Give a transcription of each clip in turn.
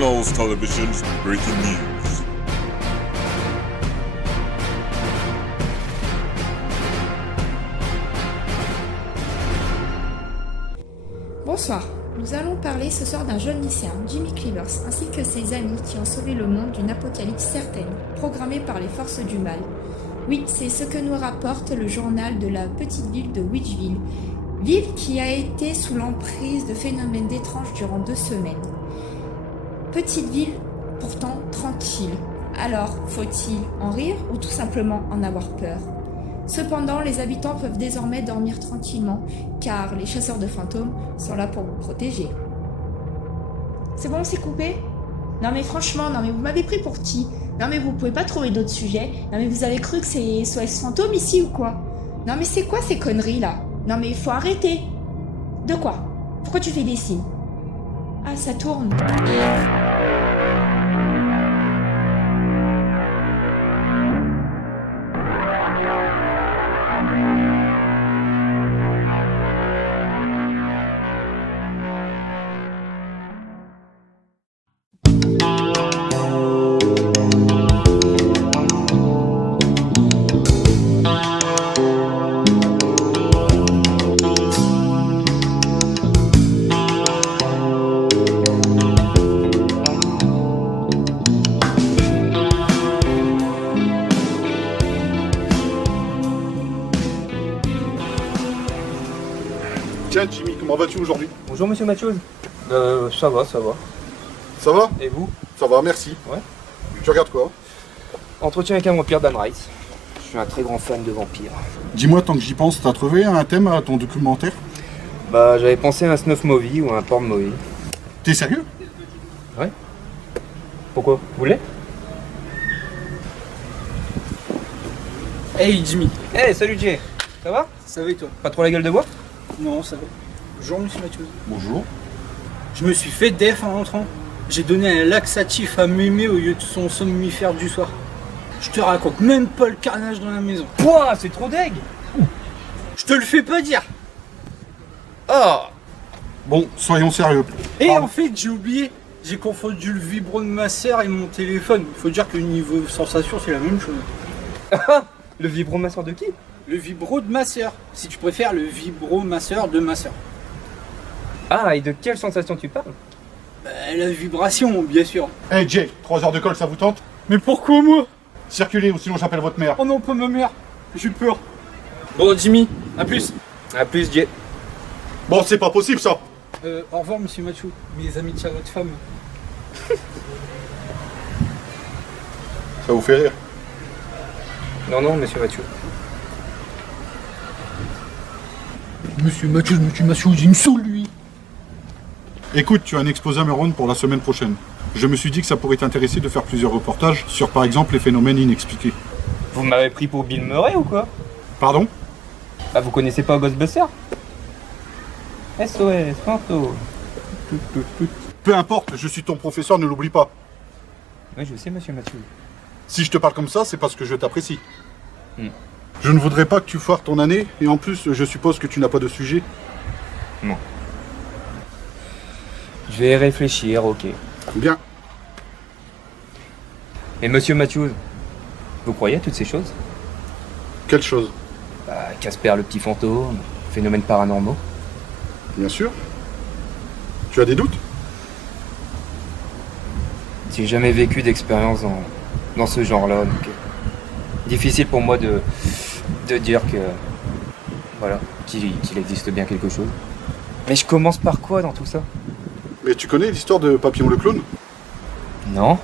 Channels Television's breaking news. Bonsoir, nous allons parler ce soir d'un jeune lycéen, Jimmy Cleavers, ainsi que ses amis qui ont sauvé le monde d'une apocalypse certaine, programmée par les forces du mal. Oui, c'est ce que nous rapporte le journal de la petite ville de Witchville, ville qui a été sous l'emprise de phénomènes étranges durant 2 semaines. Petite ville, pourtant tranquille. Alors, faut-il en rire ou tout simplement en avoir peur ? Cependant, les habitants peuvent désormais dormir tranquillement, car les chasseurs de fantômes sont là pour vous protéger. C'est bon, c'est coupé ? Non mais franchement, non mais vous m'avez pris pour qui ? Non mais vous pouvez pas trouver d'autres sujets ? Non mais vous avez cru que c'est SOS Fantôme ici ou quoi ? Non mais c'est quoi ces conneries là ? Non mais il faut arrêter. De quoi ? Pourquoi tu fais des signes ? Ah, ça tourne. Tiens Jimmy, comment vas-tu aujourd'hui? Bonjour monsieur Mathieu. Ça va. Ça va? Et vous? Ça va, merci. Ouais. Tu regardes quoi? Entretien avec un vampire d'Anne Rice. Je suis un très grand fan de vampires. Dis-moi, tant que j'y pense, t'as trouvé un thème à ton documentaire? Bah j'avais pensé à un snuff movie ou un porn movie. T'es sérieux? Ouais. Pourquoi? Vous voulez? Hey Jimmy, Hey salut Jay. Ça va? ça va et toi? Pas trop la gueule de bois? Non, ça va. Bonjour monsieur Mathieu. Bonjour. Je me suis fait def en rentrant. J'ai donné un laxatif à mémé au lieu de son somnifère du soir. Je te raconte même pas le carnage dans la maison. Pouah, c'est trop deg. Je te le fais pas dire. Ah. Bon, soyons sérieux. Et en fait, j'ai oublié. J'ai confondu le vibro de ma sœur et mon téléphone. Il faut dire que niveau sensation, c'est la même chose. Le vibromasseur de qui? Le vibro de ma sœur. Si tu préfères, le vibromasseur de ma sœur. Ah, et de quelle sensation tu parles? La vibration, bien sûr. Hey Jay, 3 heures de colle, ça vous tente? Mais pourquoi moi? Circulez ou sinon j'appelle votre mère. Oh non, pas ma mère. J'ai peur. Bon, Jimmy, à plus. À plus Jay. Bon, c'est pas possible ça. Au revoir, monsieur Mathieu. Les amis de votre femme. Ça vous fait rire? Non, monsieur Mathieu. Monsieur Mathieu, il me saoule, lui. Écoute, tu as un exposé à me rendre pour la semaine prochaine. Je me suis dit que ça pourrait t'intéresser de faire plusieurs reportages sur par exemple les phénomènes inexpliqués. Vous m'avez pris pour Bill Murray ou quoi? Pardon? Ah, vous connaissez pas Ghostbusters? SOS Fantôme. Peu importe, je suis ton professeur, ne l'oublie pas. Oui, je sais monsieur Mathieu. Si je te parle comme ça, c'est parce que je t'apprécie. Hmm. Je ne voudrais pas que tu foires ton année, et en plus, je suppose que tu n'as pas de sujet. Non. Je vais réfléchir, ok. Bien. Et monsieur Mathieu, vous croyez à toutes ces choses? Quelle chose? Casper le petit fantôme, phénomènes paranormaux. Bien sûr. Tu as des doutes? J'ai jamais vécu d'expérience dans ce genre-là, donc difficile pour moi de dire que voilà, qu'il existe bien quelque chose. Mais je commence par quoi dans tout ça? Mais tu connais l'histoire de Papillon le clown? Non?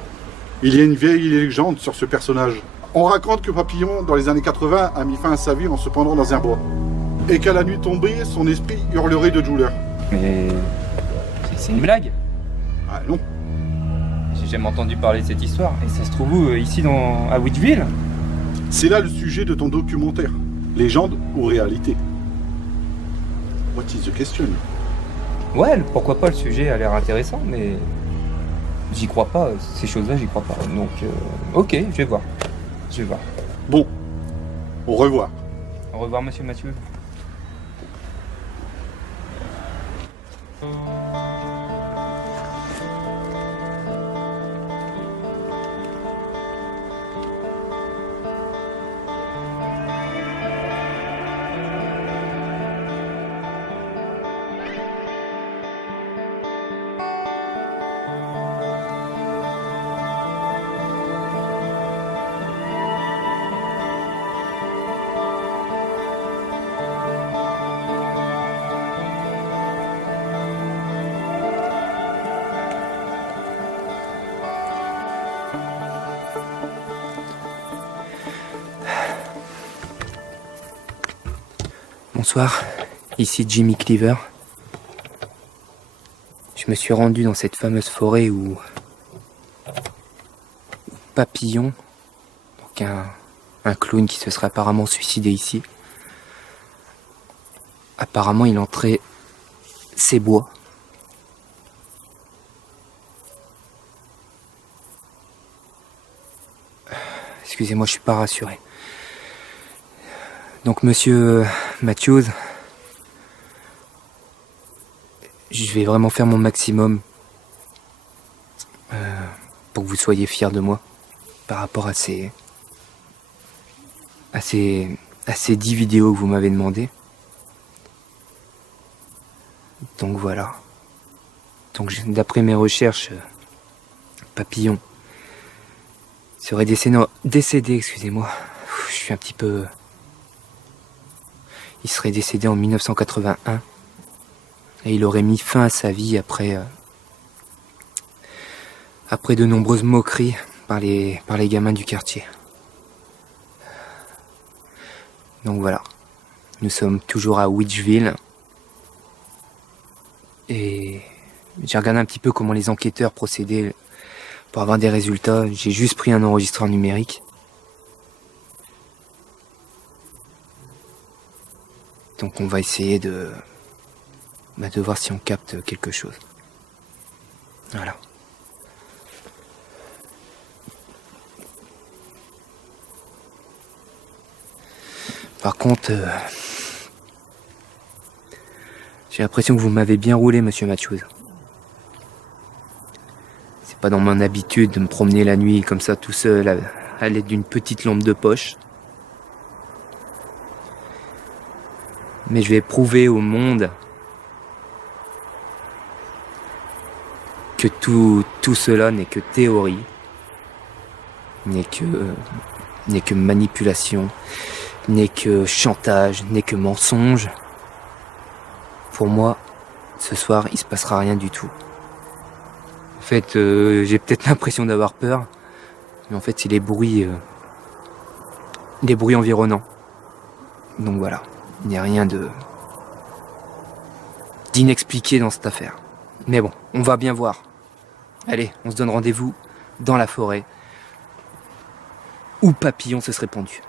Il y a une vieille légende sur ce personnage. On raconte que Papillon, dans les années 80, a mis fin à sa vie en se pendant dans un bois. Et qu'à la nuit tombée, son esprit hurlerait de douleur. Mais c'est une blague? Ah non. J'ai jamais entendu parler de cette histoire. Et ça se trouve où? Ici à Witchville? C'est là le sujet de ton documentaire. Légende ou réalité? What is the question? Ouais, pourquoi pas, le sujet a l'air intéressant, mais j'y crois pas, ces choses-là, j'y crois pas. Donc, ok, je vais voir. Bon, au revoir. Au revoir, monsieur Mathieu. Bonsoir, ici Jimmy Cleaver. Je me suis rendu dans cette fameuse forêt où Papillon, donc un clown qui se serait apparemment suicidé ici, apparemment il entrait ces bois. Excusez-moi, je suis pas rassuré. Donc monsieur Matthews, je vais vraiment faire mon maximum pour que vous soyez fiers de moi par rapport à ces 10 vidéos que vous m'avez demandé. Donc voilà. Donc d'après mes recherches, Papillon serait décédé, excusez-moi. Je suis un petit peu... Il serait décédé en 1981 et il aurait mis fin à sa vie après de nombreuses moqueries par les gamins du quartier. Donc voilà, nous sommes toujours à Witchville et j'ai regardé un petit peu comment les enquêteurs procédaient pour avoir des résultats. J'ai juste pris un enregistreur numérique. Donc on va essayer de voir si on capte quelque chose. Voilà. Par contre, j'ai l'impression que vous m'avez bien roulé, monsieur Matthews. C'est pas dans mon habitude de me promener la nuit comme ça tout seul à l'aide d'une petite lampe de poche. Mais je vais prouver au monde que tout cela n'est que théorie, n'est que manipulation, n'est que chantage, n'est que mensonge. Pour moi, ce soir, il se passera rien du tout. En fait, j'ai peut-être l'impression d'avoir peur, mais en fait, c'est les bruits environnants. Donc voilà. Il n'y a rien d'inexpliqué dans cette affaire. Mais bon, on va bien voir. Allez, on se donne rendez-vous dans la forêt où Papillon se serait pendu.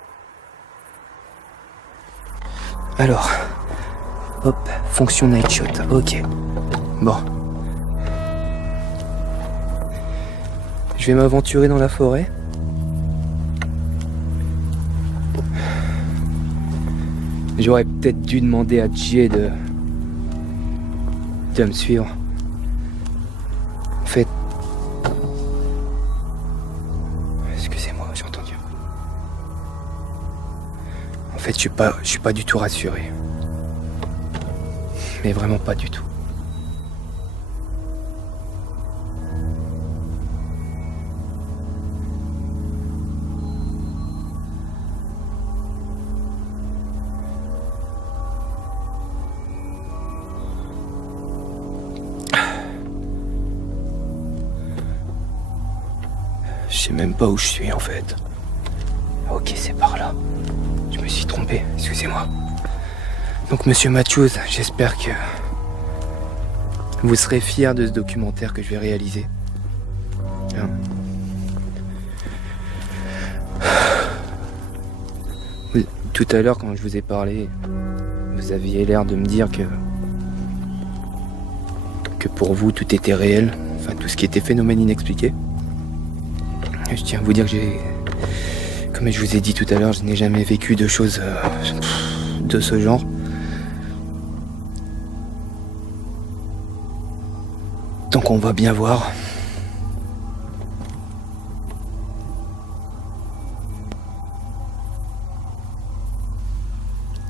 Alors, hop, fonction night shot, ok. Bon. Je vais m'aventurer dans la forêt. J'aurais peut-être dû demander à Jay de me suivre. En fait... Excusez-moi, j'ai entendu. En fait, je suis pas du tout rassuré. Mais vraiment pas du tout. Je sais même pas où je suis en fait. Ok, c'est par là. Je me suis trompé, excusez-moi. Donc monsieur Matthews, j'espère que vous serez fiers de ce documentaire que je vais réaliser. Hein? Tout à l'heure quand je vous ai parlé, vous aviez l'air de me dire que pour vous tout était réel, enfin tout ce qui était phénomène inexpliqué. Je tiens à vous dire que comme je vous ai dit tout à l'heure, je n'ai jamais vécu de choses de ce genre. Donc on va bien voir.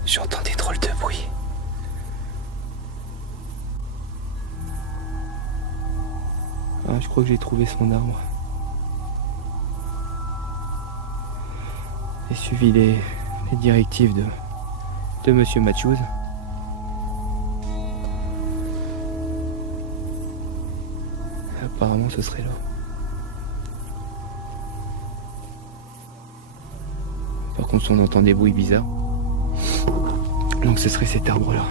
J'entends des drôles de bruit. Ah, je crois que j'ai trouvé son arbre. J'ai suivi les directives de monsieur Matthews. Et apparemment ce serait là. Par contre on entend des bruits bizarres. Donc Donc ce serait cet arbre-là.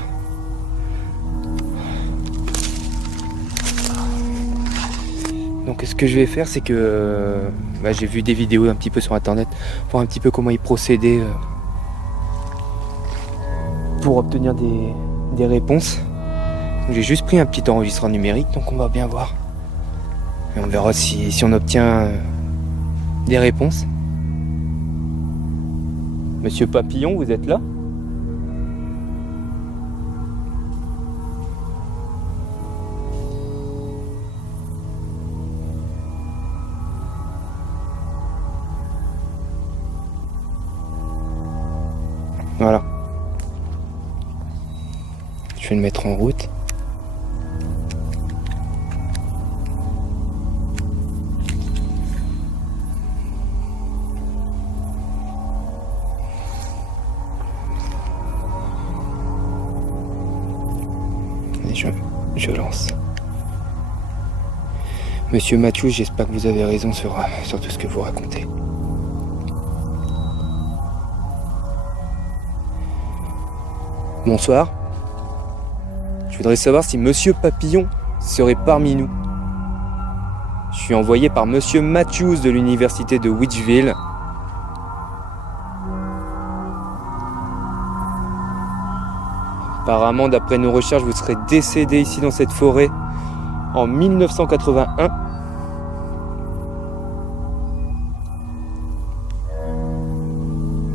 Donc ce que je vais faire, c'est que j'ai vu des vidéos un petit peu sur internet, voir un petit peu comment ils procédaient pour obtenir des réponses. J'ai juste pris un petit enregistreur numérique, donc on va bien voir. Et on verra si on obtient des réponses. Monsieur Papillon, vous êtes là? Voilà. Je vais le mettre en route. Je lance. Monsieur Mathieu, j'espère que vous avez raison sur tout ce que vous racontez. Bonsoir. Je voudrais savoir si Monsieur Papillon serait parmi nous. Je suis envoyé par Monsieur Matthews de l'université de Witchville. Apparemment, d'après nos recherches, vous serez décédé ici dans cette forêt en 1981.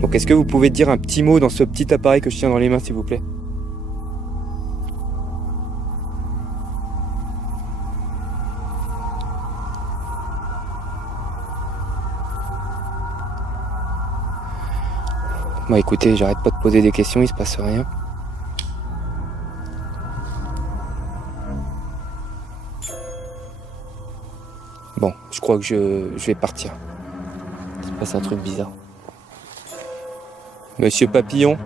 Donc, est-ce que vous pouvez dire un petit mot dans ce petit appareil que je tiens dans les mains, s'il vous plaît? Bon, écoutez, j'arrête pas de poser des questions, il se passe rien. Bon, je crois que je vais partir. Il se passe un truc bizarre. Monsieur Papillon,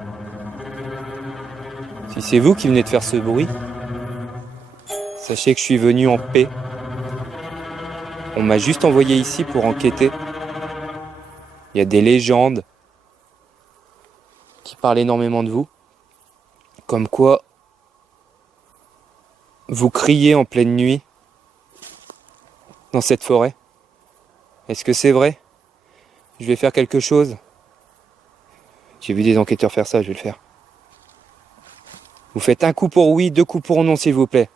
si c'est vous qui venez de faire ce bruit, sachez que je suis venu en paix. On m'a juste envoyé ici pour enquêter. Il y a des légendes qui parlent énormément de vous. Comme quoi, vous criez en pleine nuit dans cette forêt. Est-ce que c'est vrai? Je vais faire quelque chose. J'ai vu des enquêteurs faire ça, je vais le faire. Vous faites un coup pour oui, 2 coups pour non, s'il vous plaît.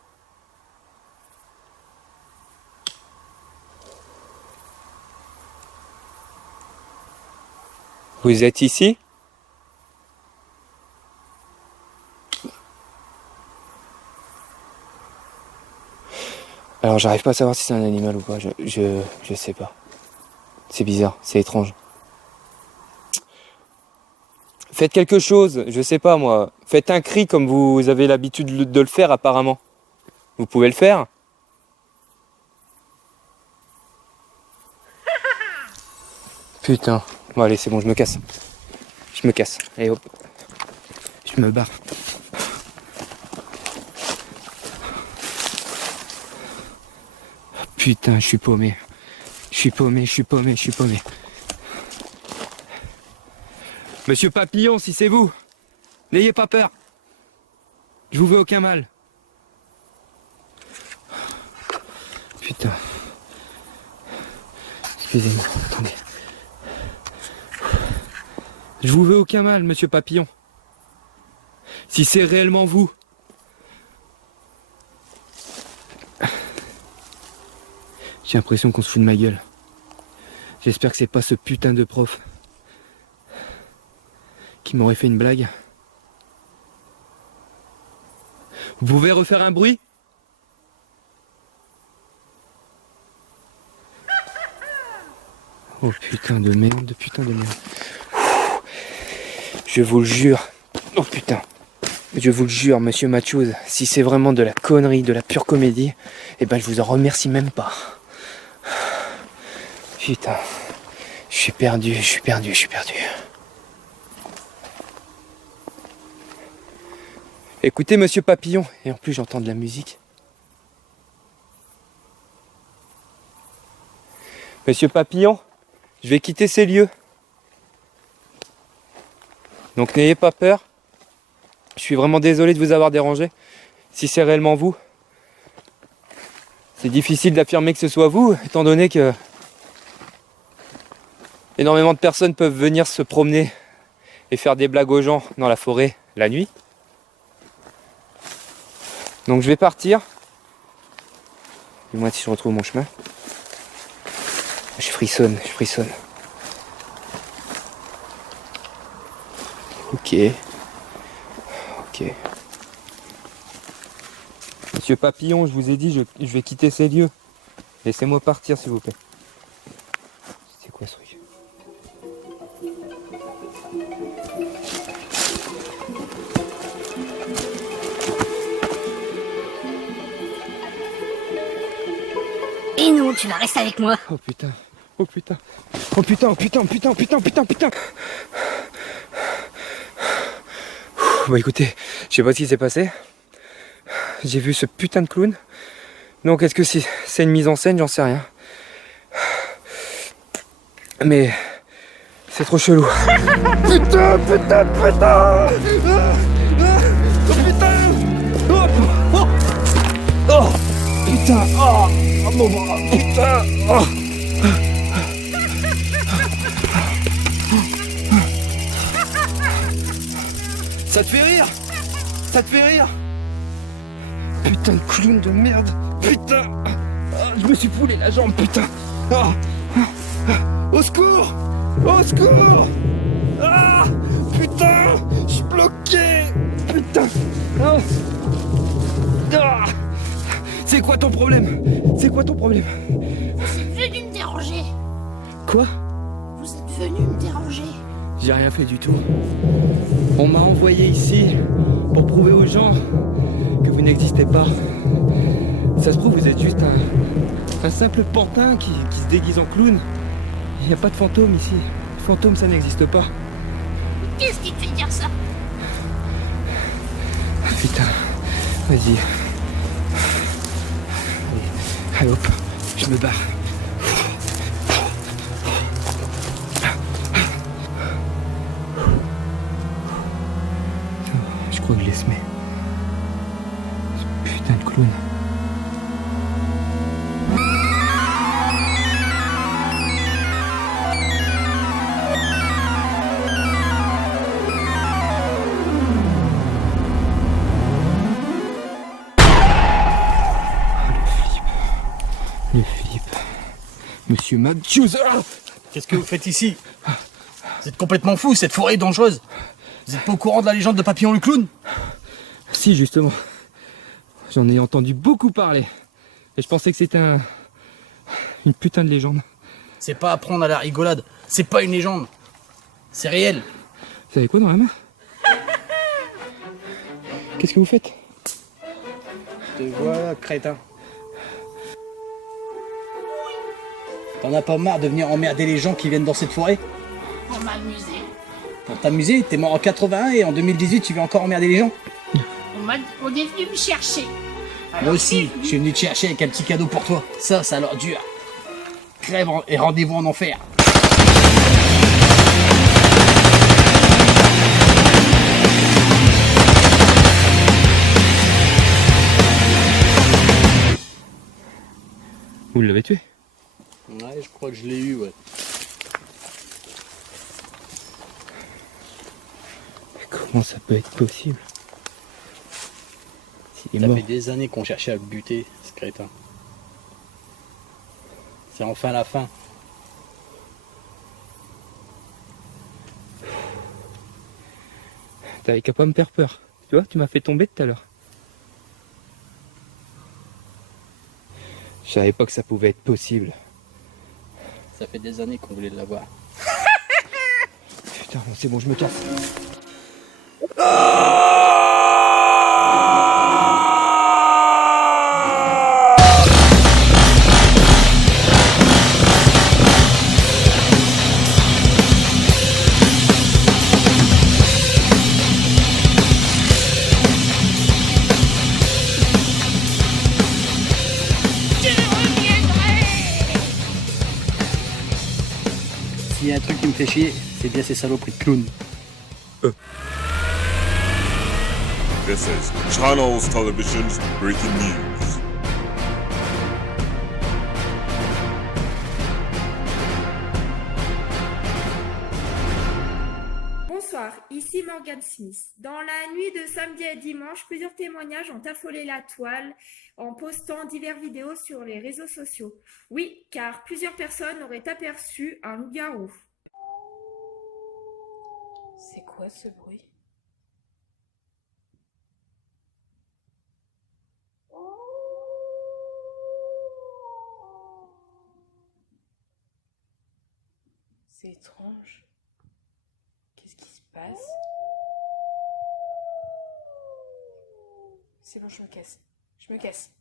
Vous êtes ici? Alors j'arrive pas à savoir si c'est un animal ou pas, je sais pas. C'est bizarre, c'est étrange. Faites quelque chose, je sais pas moi. Faites un cri comme vous avez l'habitude de le faire apparemment. Vous pouvez le faire? Putain. Bon allez, c'est bon, je me casse. Je me casse. Allez hop. Je me barre. Putain, je suis paumé. Je suis paumé. Monsieur Papillon, si c'est vous, n'ayez pas peur. Je vous veux aucun mal. Putain. Excusez-moi, attendez. Je vous veux aucun mal, monsieur Papillon. Si c'est réellement vous. J'ai l'impression qu'on se fout de ma gueule. J'espère que c'est pas ce putain de prof qui m'aurait fait une blague. Vous pouvez refaire un bruit? Oh putain de merde, Je vous le jure. Oh putain. Je vous le jure, monsieur Matthews, si c'est vraiment de la connerie, de la pure comédie, eh ben je vous en remercie même pas. Putain. Je suis perdu. Écoutez, monsieur Papillon, et en plus j'entends de la musique. Monsieur Papillon, je vais quitter ces lieux. Donc n'ayez pas peur. Je suis vraiment désolé de vous avoir dérangé. Si c'est réellement vous, c'est difficile d'affirmer que ce soit vous, étant donné que énormément de personnes peuvent venir se promener et faire des blagues aux gens dans la forêt la nuit. Donc je vais partir. Moi si je retrouve mon chemin. Je frissonne, je frissonne. Ok. Ok. Monsieur Papillon, je vous ai dit, je vais quitter ces lieux. Laissez-moi partir s'il vous plaît. C'est quoi ce truc ? Et non, tu vas rester avec moi. Oh putain, oh putain, oh putain, oh putain, oh putain, oh putain, oh putain, oh putain. Bon écoutez, je sais pas ce qui s'est passé. J'ai vu ce putain de clown. Donc est-ce que c'est une mise en scène, j'en sais rien. Mais c'est trop chelou. Putain, putain, putain. Oh putain, oh, mon bras, putain, oh. Ça te fait rire? Ça te fait rire? Putain de clown de merde. Putain. Ah, je me suis foulé la jambe, putain. Ah. Au secours! Au secours! Ah! Putain! Je suis bloqué! Putain! Ah. C'est quoi ton problème? C'est quoi ton problème? Tu es venu me déranger. Quoi? Vous êtes venu me déranger. J'ai rien fait du tout. On m'a envoyé ici pour prouver aux gens que vous n'existez pas. Ça se trouve, vous êtes juste un simple pantin qui se déguise en clown. Il n'y a pas de fantôme ici. Les fantômes, ça n'existe pas. Qu'est-ce qui te fait dire ça? Vas-y. Allez, hop, je me barre. Je crois que j'y mets. Putain de clown. Monsieur Mathieusa. Qu'est-ce que vous faites ici? Vous êtes complètement fou, cette forêt est dangereuse. Vous êtes pas au courant de la légende de Papillon le clown? Si, justement. J'en ai entendu beaucoup parler. Mais je pensais que c'était une putain de légende. C'est pas à prendre à la rigolade. C'est pas une légende. C'est réel. Vous savez quoi dans la main? Qu'est-ce que vous faites? Voilà, crétin. On n'a pas marre de venir emmerder les gens qui viennent dans cette forêt? Pour t'amuser, t'es mort en 81 et en 2018 tu vas encore emmerder les gens? On est venu me chercher. Moi aussi, je suis venu te chercher avec un petit cadeau pour toi. Ça leur dure. Crève et rendez-vous en enfer. Vous l'avez tué? Ouais, je crois que je l'ai eu, ouais. Comment ça peut être possible? Il est Ça mort. fait des années qu'on cherchait à le buter, ce crétin. C'est enfin la fin. T'avais qu'à pas me faire peur. Tu vois, tu m'as fait tomber tout à l'heure. Je savais pas que ça pouvait être possible. Ça fait des années qu'on voulait l'avoir. Putain, c'est bon, je me casse. S'il y a un truc qui me fait chier, c'est bien ces saloperies de clowns. This is Channels Television's breaking news. Bonsoir, ici Morgan Smith. Dans la nuit de samedi à dimanche, plusieurs témoignages ont affolé la toile en postant diverses vidéos sur les réseaux sociaux. Oui, car plusieurs personnes auraient aperçu un loup-garou. C'est quoi ce bruit? C'est étrange. Qu'est-ce qui se passe? C'est bon, je me casse. Je me casse.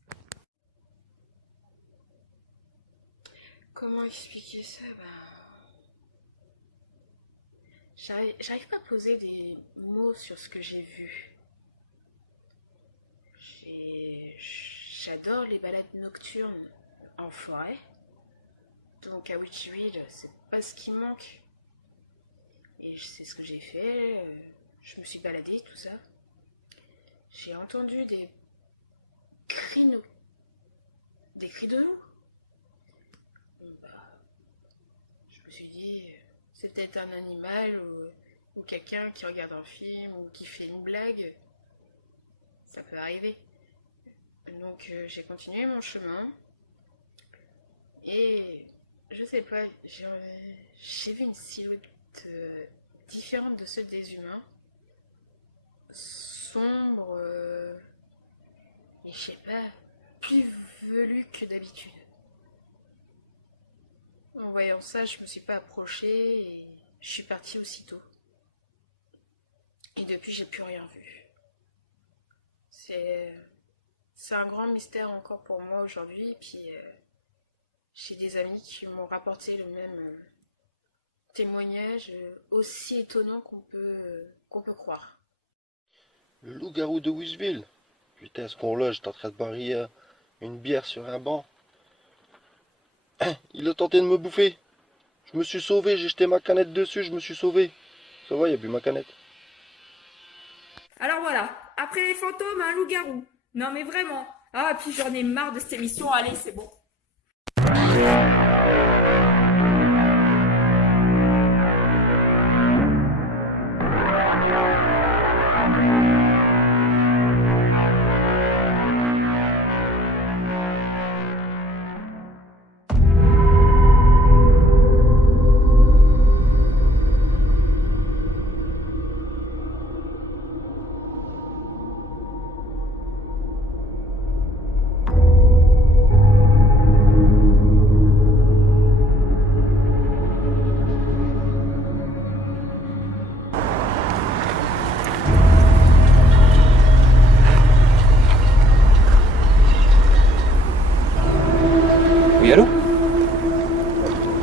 Comment expliquer ça? J'arrive pas à poser des mots sur ce que j'ai vu. J'adore les balades nocturnes en forêt. Donc à Witchville, c'est pas ce qui manque. Et c'est ce que j'ai fait. Je me suis baladée, tout ça. J'ai entendu des cris de loup. Je me suis dit, c'est peut-être un animal ou quelqu'un qui regarde un film ou qui fait une blague. Ça peut arriver. Donc j'ai continué mon chemin. Et je sais pas, j'ai vu une silhouette différente de ceux des humains. Sombre et je sais pas, plus velu que d'habitude. En voyant ça, je me suis pas approchée et je suis partie aussitôt. Et depuis, j'ai plus rien vu. C'est un grand mystère encore pour moi aujourd'hui. Puis j'ai des amis qui m'ont rapporté le même témoignage aussi étonnant qu'on peut croire. Le loup-garou de Witchville. Putain, ce qu'on loge, j'étais en train de boire une bière sur un banc. Il a tenté de me bouffer. Je me suis sauvé, j'ai jeté ma canette dessus, je me suis sauvé. Ça va, il a bu ma canette. Alors voilà, après les fantômes, un loup-garou. Non mais vraiment. Ah, puis j'en ai marre de cette émission, allez, c'est bon.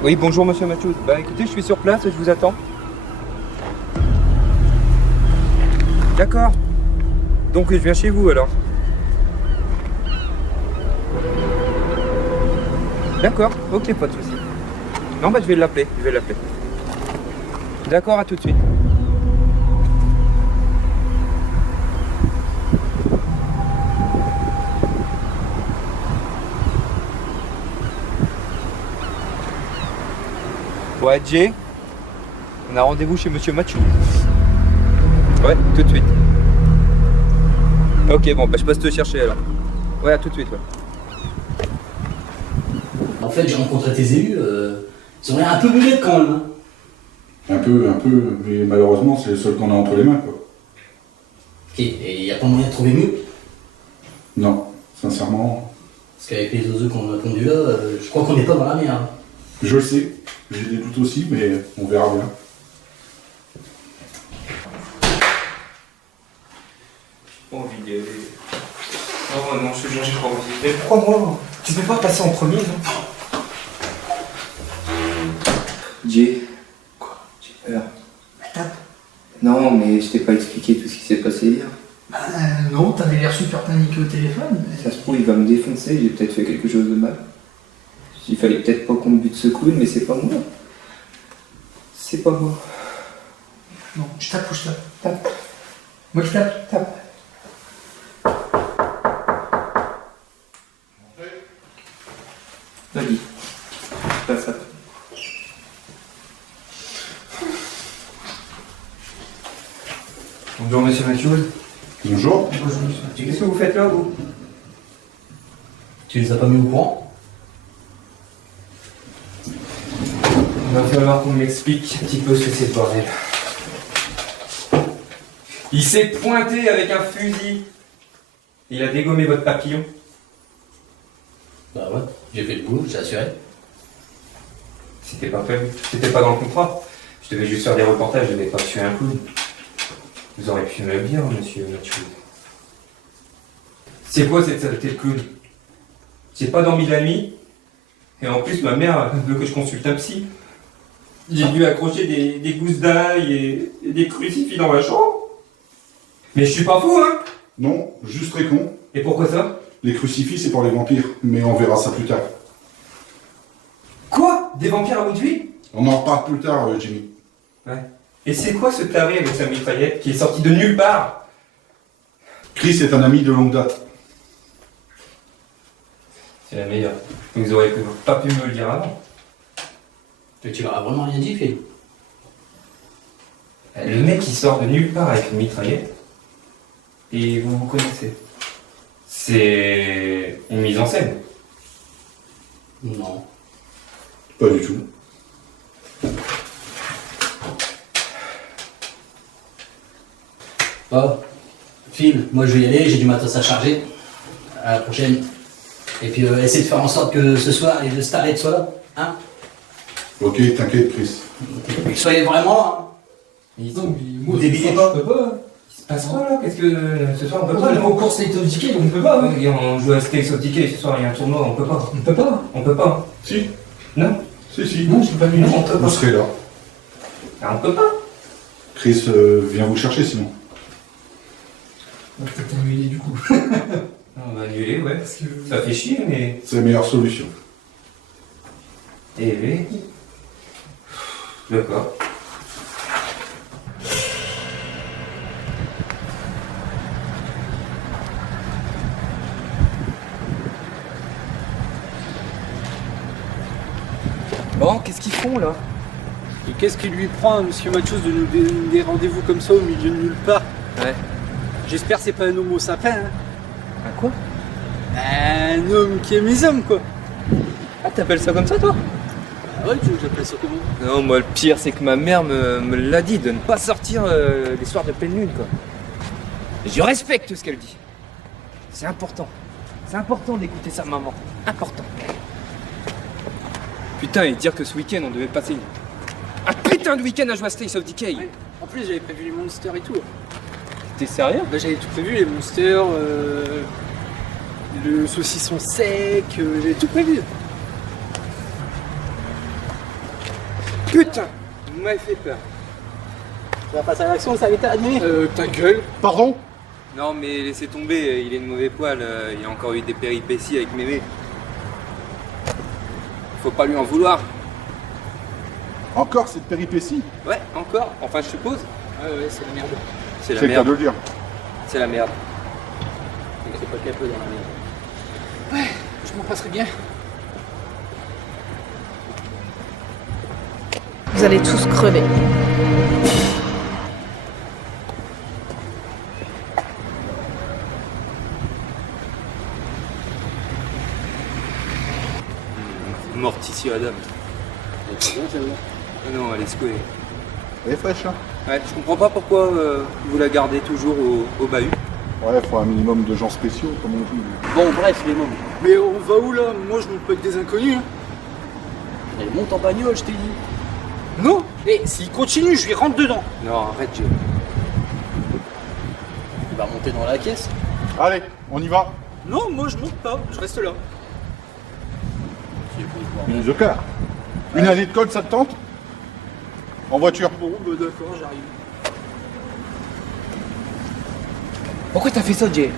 Oui, bonjour monsieur Mathieu. Écoutez, je suis sur place, je vous attends. D'accord. Donc je viens chez vous alors. D'accord, ok, pas de soucis. Non, je vais l'appeler, D'accord, à tout de suite. Ouais, Jay, on a rendez-vous chez monsieur Mathieu. Ouais, tout de suite. Ok, bon, je passe te chercher alors. Ouais, à tout de suite. Ouais. En fait, j'ai rencontré tes élus, ils ont l'air un peu mignons quand même. Un peu, mais malheureusement, c'est le seul qu'on a entre les mains, quoi. Et il n'y a pas moyen de trouver mieux. Non, sincèrement, Parce qu'avec les oiseaux qu'on m'a conduits là, je crois qu'on n'est pas dans la merde. Là. je le sais. J'ai des doutes aussi, mais on verra bien. Bon, il y avait... Oh non, ce genre, j'ai trop envie. Prends-moi, tu peux pas passer en premier, non? Jay. Quoi? Non, mais je t'ai pas expliqué tout ce qui s'est passé hier. Non, t'avais l'air super paniqué au téléphone. Ça se trouve, il va me défoncer, j'ai peut-être fait quelque chose de mal. Il fallait peut-être pas qu'on me bute ce coup, mais c'est pas moi. C'est pas moi. Non, je tape. Bon. Moi, je tape. Bonjour monsieur Michaud. Bonjour. Qu'est-ce que vous faites là, vous? Tu les as pas mis au courant? Il va falloir qu'on m'explique un petit peu ce que c'est bordel. Il s'est pointé avec un fusil. Il a dégommé votre papillon. Bah ouais, j'ai fait le boulot, j'ai assuré. C'était pas prévu. C'était pas dans le contrat. Je devais juste servir au portail, vous n'avez pas tué un coup. Vous auriez pu me le dire, monsieur Mathieu. C'est quoi cette saleté de colis? C'est pas dans mes amis. Et en plus, ma mère veut que je consulte un psy. J'ai dû accrocher des gousses d'ail et des crucifix dans ma chambre. Mais je suis pas fou, hein? Non, juste très con. Et pourquoi ça? Les crucifix, c'est pour les vampires, mais on verra ça plus tard. Quoi? Des vampires à bout de vie? On en parle plus tard, Jimmy. Ouais. Et c'est quoi ce taré de Samuel Fayette qui est sorti de nulle part? Chris est un ami de longue date. C'est la meilleure. Vous aurez pas pu me le dire avant. Mais tu m'aurais vraiment rien dit, Phil. Le mec qui sort de nulle part avec une mitraillette. Et vous reconnaissez. C'est une mise en scène. Non. Pas du tout. Bon, Phil, moi je vais y aller, j'ai du matos à charger. À la prochaine. Et puis essaie de faire en sorte que ce soir les deux stars avec toi. Hein? Ok, t'inquiète, Chris. Soyez vraiment. Hein. Il faut du mot d'éviter pas. C'est pas vrai, qu'est-ce que ce soir on peut On va au cours State of Decay, donc on peut pas. Hein. Et on joue à State of Decay et ce soir il y a un tournoi, on peut pas. On peut pas. On peut pas. Si. Non? Si, Non, je vais aller on serait là. On peut pas. Chris vient vous chercher sinon. On va peut-être annuler du coup. On va annuler, ouais, parce que ça fait chier, mais. C'est la meilleure solution. Et oui. Le pas. Bon, qu'est-ce qu'ils font là? Qu'est-ce qui lui prend à M. Mathieu de nous donner des rendez-vous comme ça au milieu de nulle part? Ouais. J'espère que c'est pas un homo sympa, hein? Un con? Un homme qui aime les hommes, quoi. Ah, t'appelles ça comme ça, toi? Ouais, j'ai déjà fait ça comme ça. Non, moi, le pire, c'est que ma mère me l'a dit, de ne pas sortir les soirs de pleine lune, quoi. Je respecte ce qu'elle dit. C'est important. C'est important d'écouter sa maman. Important. Putain, et dire que ce week-end, on devait passer un putain de week-end à jouer à State of Decay. En plus, j'avais prévu les monsters et tout. T'es sérieux? Là, j'avais tout prévu, les monsters, le saucisson sec, j'ai tout prévu. Putain, vous m'avez fait peur. On va passer à l'action et ça va t'arriver. Ta gueule. Pardon? Non, mais laissez tomber, il est de mauvais poil, il a encore eu des péripéties avec Mémé. Faut pas lui en vouloir. Encore cette péripétie? Ouais, encore, enfin je suppose. C'est la merde. C'est la C'est pas merde. de le dire. C'est la merde. Je m'en passerai bien. Vous allez tous crever. Morticier Adam. Non, allez, c'est bon. Elle est fraîche, hein? Ouais, je comprends pas pourquoi vous la gardez toujours au bahut. Ouais, il faut un minimum de gens spéciaux, comme on dit. Bon, bref, les mômes. Mais on va où là? Moi, je me peux être des inconnus. Hein. Et nous, ton bagnole, je t'ai dit. Non. Et s'il continue, je lui rentre dedans. Non, arrête, je... On va monter dans la caisse. Allez, on y va. Non, moi, je rentre pas. Je reste là. Joker. Une année de code, ça te tente? En voiture. Bon, mais d'accord, j'arrive. Pourquoi t'as fait ça, Jay?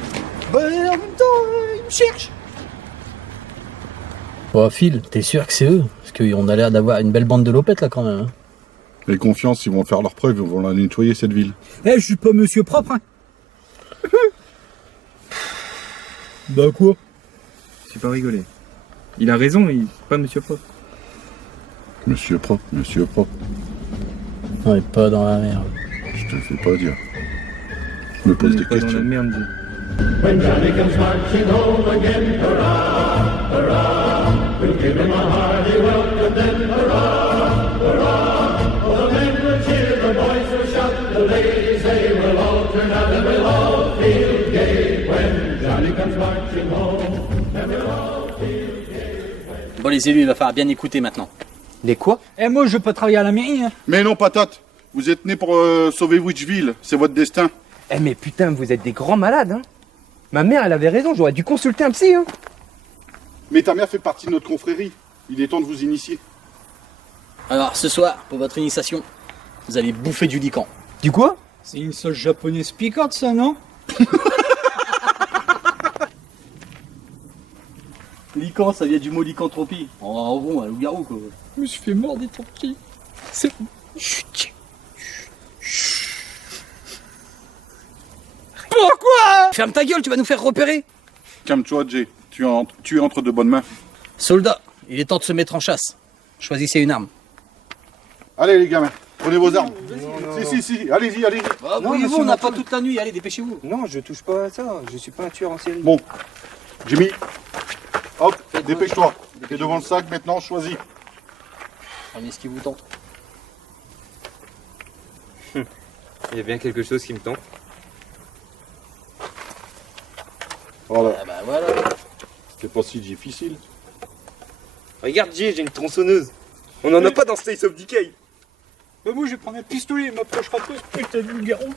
Bon, Phil, t'es sûr que c'est eux? Parce qu'on a l'air d'avoir une belle bande de lopettes là quand même. Hein. Et confiance, ils vont faire leur preuve, ils vont la nettoyer cette ville. Eh, je suis pas monsieur propre. Hein. Bah quoi? C'est pas rigoler. Il a raison, il pas monsieur propre. Monsieur propre, monsieur propre. On est pas dans la... Je sais pas dire. When Johnny comes marching home again, hurrah, hurrah, we'll give him a hearty welcome then, hurrah, hurrah. Oh, the men will cheer, the boys will shout, the ladies they will all turn out, and we'll all feel gay when Johnny comes marching home, and we'll all feel gay. Bon, les élus, il va falloir bien écouter maintenant. Les quoi? Eh, moi, je veux pas travailler à la mairie. Hein. Mais non, patate. Vous êtes nés pour sauver Witchville. C'est votre destin. Eh mais putain, vous êtes des grands malades, hein. Ma mère, elle avait raison, j'aurais dû consulter un psy, hein. Mais ta mère fait partie de notre confrérie. Il est temps de vous initier. Alors, ce soir, pour votre initiation, vous allez bouffer du lican. Du quoi? C'est une sauce japonaise piquante, ça, non? Lican, ça vient du mot lycanthropie. Oh bon, un loup-garou, quoi. Je suis fait mort des tortilles. C'est... Pourquoi? Ferme ta gueule, tu vas nous faire repérer. Calme-toi, Jay. Tu es entre de bonnes mains. Soldat, il est temps de se mettre en chasse. Choisissez une arme. Allez, les gamins. Prenez vos armes. Si. Allez-y. Bah, voyez-vous, on n'a pas toute la nuit. Allez, dépêchez-vous. Non, je touche pas à ça, je suis pas un tueur en série. Bon. Jimmy. Hop, dépêche-toi. T'es devant le sac, maintenant, choisis. Prenez ce qui vous tente. Il y a bien quelque chose qui me tente. Voilà. Ah bah voilà. C'est pas si difficile. Regarde, j'ai une tronçonneuse. On en a pas dans State of Decay. Mais moi, je vais prendre un pistolet, il m'approchera pas. Putain de loup-garou.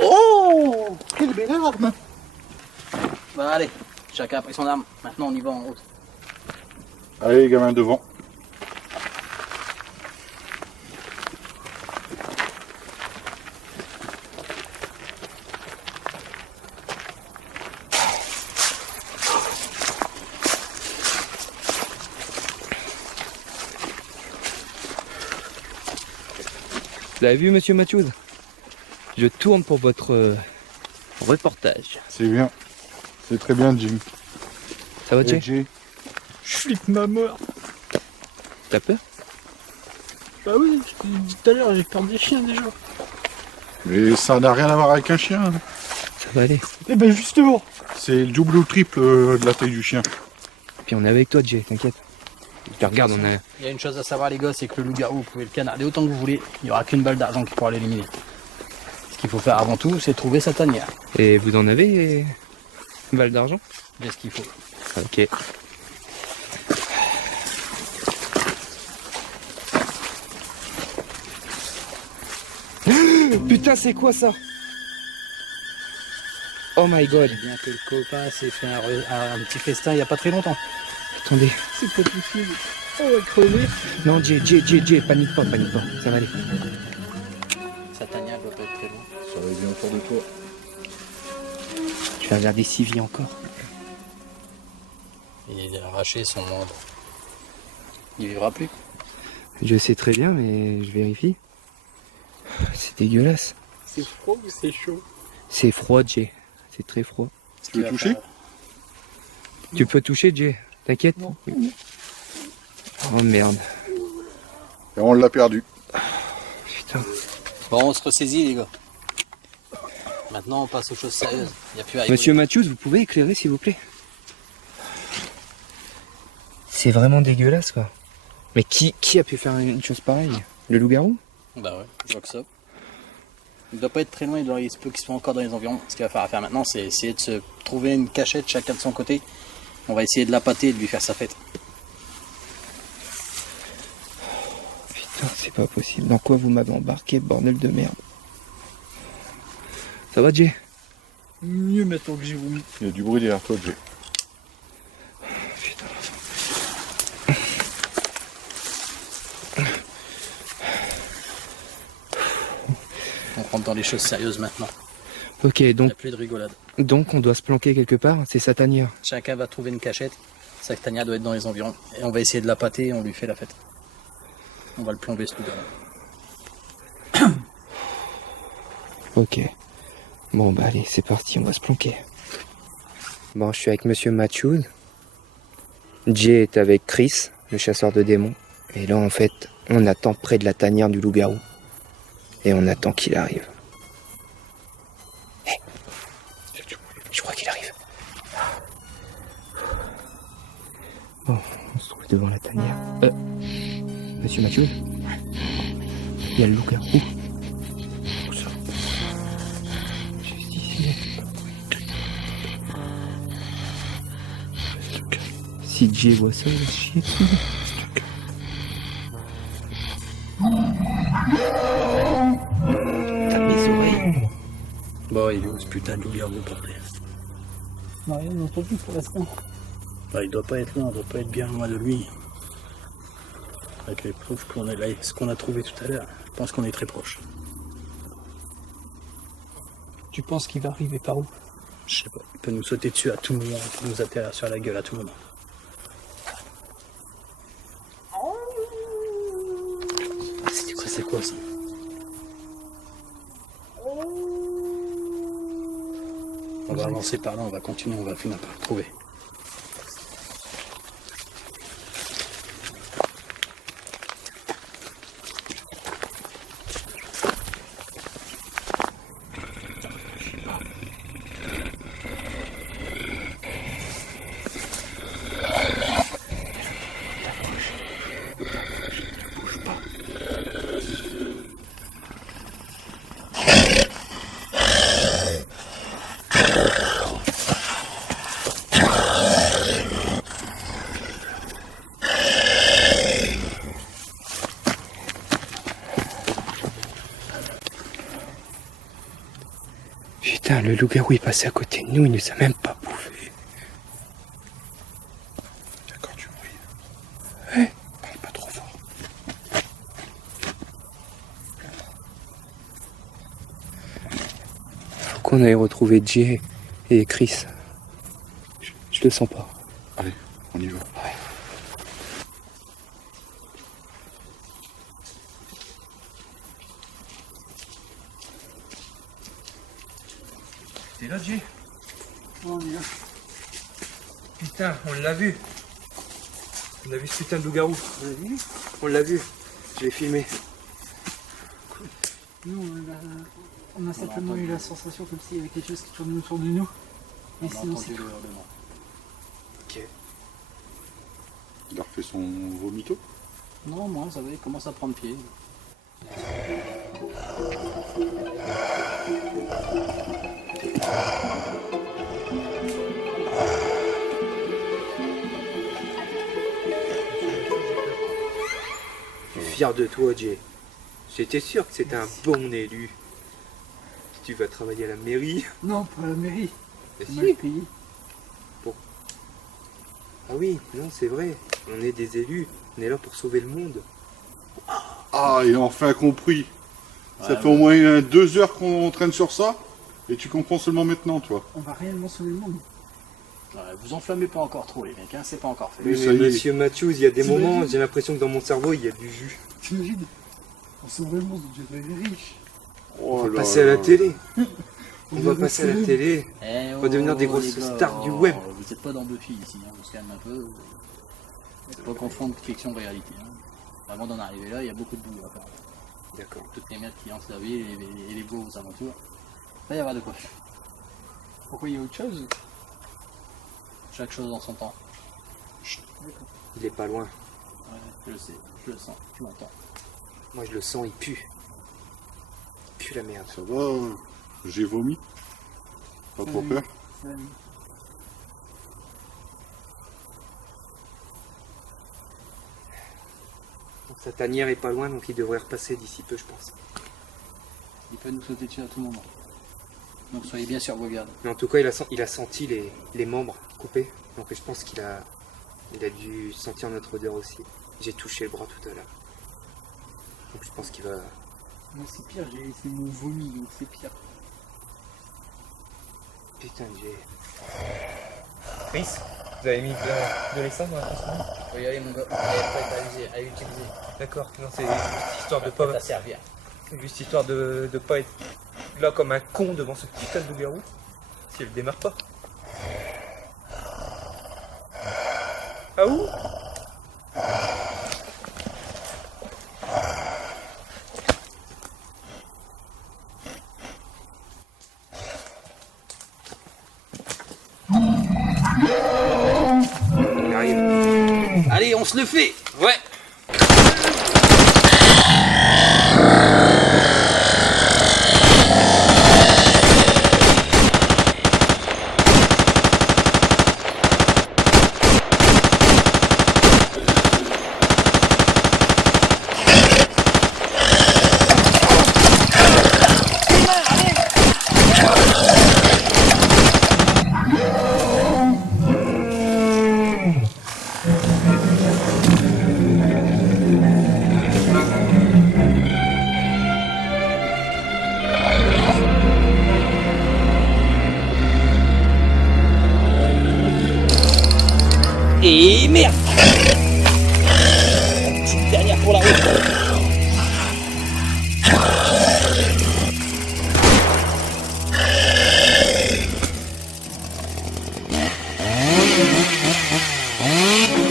Oh, quelle belle arme. Bah allez, chacun a pris son arme. Maintenant, on y va en route. Allez, les gamins, devant. Vous avez vu, monsieur Mathieu? Je tourne pour votre reportage. C'est bien. C'est très bien, Jimmy. Ça va, Jay? Jay. Je flippe ma mort. T'as peur? Bah oui, tout à l'heure, j'ai peur des chiens déjà. Mais ça n'a rien à voir avec un chien. Hein. Ça va aller. Eh ben justement. C'est le double ou le triple de la taille du chien. Puis on est avec toi, Jay, t'inquiète. Tu regardes, on a... Il y a une chose à savoir, les gars, c'est que le loup-garou, vous pouvez le canarder autant que vous voulez. Il n'y aura qu'une balle d'argent qui pourra l'éliminer. Ce qu'il faut faire avant tout, c'est trouver sa tanière. Et vous en avez une balle d'argent? Bien ce qu'il faut. Ok. Putain, c'est quoi ça? Oh my god. Un petit festin il n'y a pas très longtemps. Attendez. Non, Jay, panique pas, ça va aller. Je vais la lessive, il y a encore. Il est arraché son... Il vivra plus. Je sais très bien, mais je vérifie. C'est dégueulasse. C'est froid ou c'est chaud? C'est froid, Jay. C'est très froid. Tu veux toucher? Tu peux toucher, Jay. T'inquiète. Oh merde. On l'a perdu. Putain. Bon, on se ressaisit, les gars. Maintenant, on passe aux choses sérieuses. Monsieur Mathieu, vous pouvez éclairer, s'il vous plaît? C'est vraiment dégueulasse, quoi. Mais qui a pu faire une chose pareille? Le loup-garou? Bah ouais, je vois que ça. Il ne doit pas être très loin, il se peut qu'il soit encore dans les environs. Ce qu'il va falloir faire maintenant, c'est essayer de se trouver une cachette chacun de son côté. On va essayer de l'appâter et de lui faire sa fête. Putain, c'est pas possible. Dans quoi vous m'avez embarqué, bordel de merde? Ça va, Jay? Mieux maintenant que j'ai voulu. Il y a du bruit derrière toi, Jay. On prend dans les choses sérieuses maintenant. Ok, donc, Plus de rigolade. donc on doit se planquer quelque part, c'est sa tanière. Chacun va trouver une cachette. Sa tanière doit être dans les environs. Et on va essayer de l'appâter et on lui fait la fête. On va le plomber ce loup. Ok. Bon, bah allez, c'est parti, on va se planquer. Bon, je suis avec monsieur Matthews. Jay est avec Chris, le chasseur de démons. Et là, en fait, on attend près de la tanière du loup-garou. Et on attend qu'il arrive. Je crois qu'il arrive. Bon, on se trouve devant la tanière. Monsieur Mathieu, il y a le loup-garou. Si Jay voit ça, il va chier dessus. Les oreilles. Bon, il est putain de loup-garou par terre. Ouais, il n'est pas plus sur la front. Il doit pas être loin, il doit pas être bien loin de lui. Avec les preuves qu'on a là, ce qu'on a trouvé tout à l'heure, je pense qu'on est très proche. Tu penses qu'il va arriver par où? Je sais pas, il peut nous sauter dessus à tout moment, il peut nous atterrir sur la gueule à tout moment. C'est quoi ça? On va avancer par là, on va continuer, on va finir par le trouver. Putain, le loup-garou est passé à côté de nous, il nous a même pas bouffé. Ouais, pas trop fort. Faut qu'on aille retrouver Jay et Chris. Je le sens pas. Allez, on y va. C'est là, Jay. Putain, on l'a vu. On a vu ce putain de loup-garou. On l'a vu. J'ai filmé. On a certainement eu la sensation comme s'il y avait quelque chose qui tournait autour de nous. Mais sinon, c'est... Il a fait son vomito. Non, ça va, il commence à prendre pied. Fier de toi, Jay. J'étais sûr que c'était un bon élu. Tu vas travailler à la mairie. Non, à la mairie. Si. Ah oui, non, c'est vrai. On est des élus. On est là pour sauver le monde. Ah, il a enfin compris. Ça fait au moins 2 heures qu'on traîne sur ça. Et tu comprends seulement maintenant, toi. On va réellement sauver le monde. Vous enflammez pas encore trop, les mecs, hein, c'est pas encore fait. Mais monsieur Matthews, il y a des moments, j'ai l'impression que dans mon cerveau, il y a du jus. T'imagines? On sauve le monde, on devient la mairie. On va passer à la télé. On va passer à la télé. On va devenir des grosses stars du web. Vous n'êtes pas dans Buffy ici, c'est un peu... On confond fiction et réalité. Avant d'en arriver là, il y a beaucoup de monde. D'accord. Il y a qui lancent la vie et les beaux aux alentours. Là, il y aura de quoi. Pourquoi il y a autre chose? Chaque chose dans son temps. Il est pas loin. Je le sens, il pue. Il pue la merde. Ça va, j'ai vomi. Pas trop peur. Sa tanière est pas loin, donc il devrait repasser d'ici peu, je pense. Il peut nous sauter sur tout le monde. Donc soyez bien sur vos gardes. Mais en tout cas, il a senti les membres coupés. Donc je pense qu'il a dû sentir notre odeur aussi. J'ai touché le bras tout à l'heure. Donc je pense qu'il va... Mais c'est pire, j'ai été vomi, donc c'est pire. Putain, j'ai... Chris, vous avez mis de l'essence dans la piscine? Regardez, nous à utiliser. D'accord, non, c'est juste histoire de pas... Ça servir. Juste histoire de pas être là comme un con devant ce putain de loup-garou. Si elle démarre pas. Ah oui? Et merde. Derrière pour la route.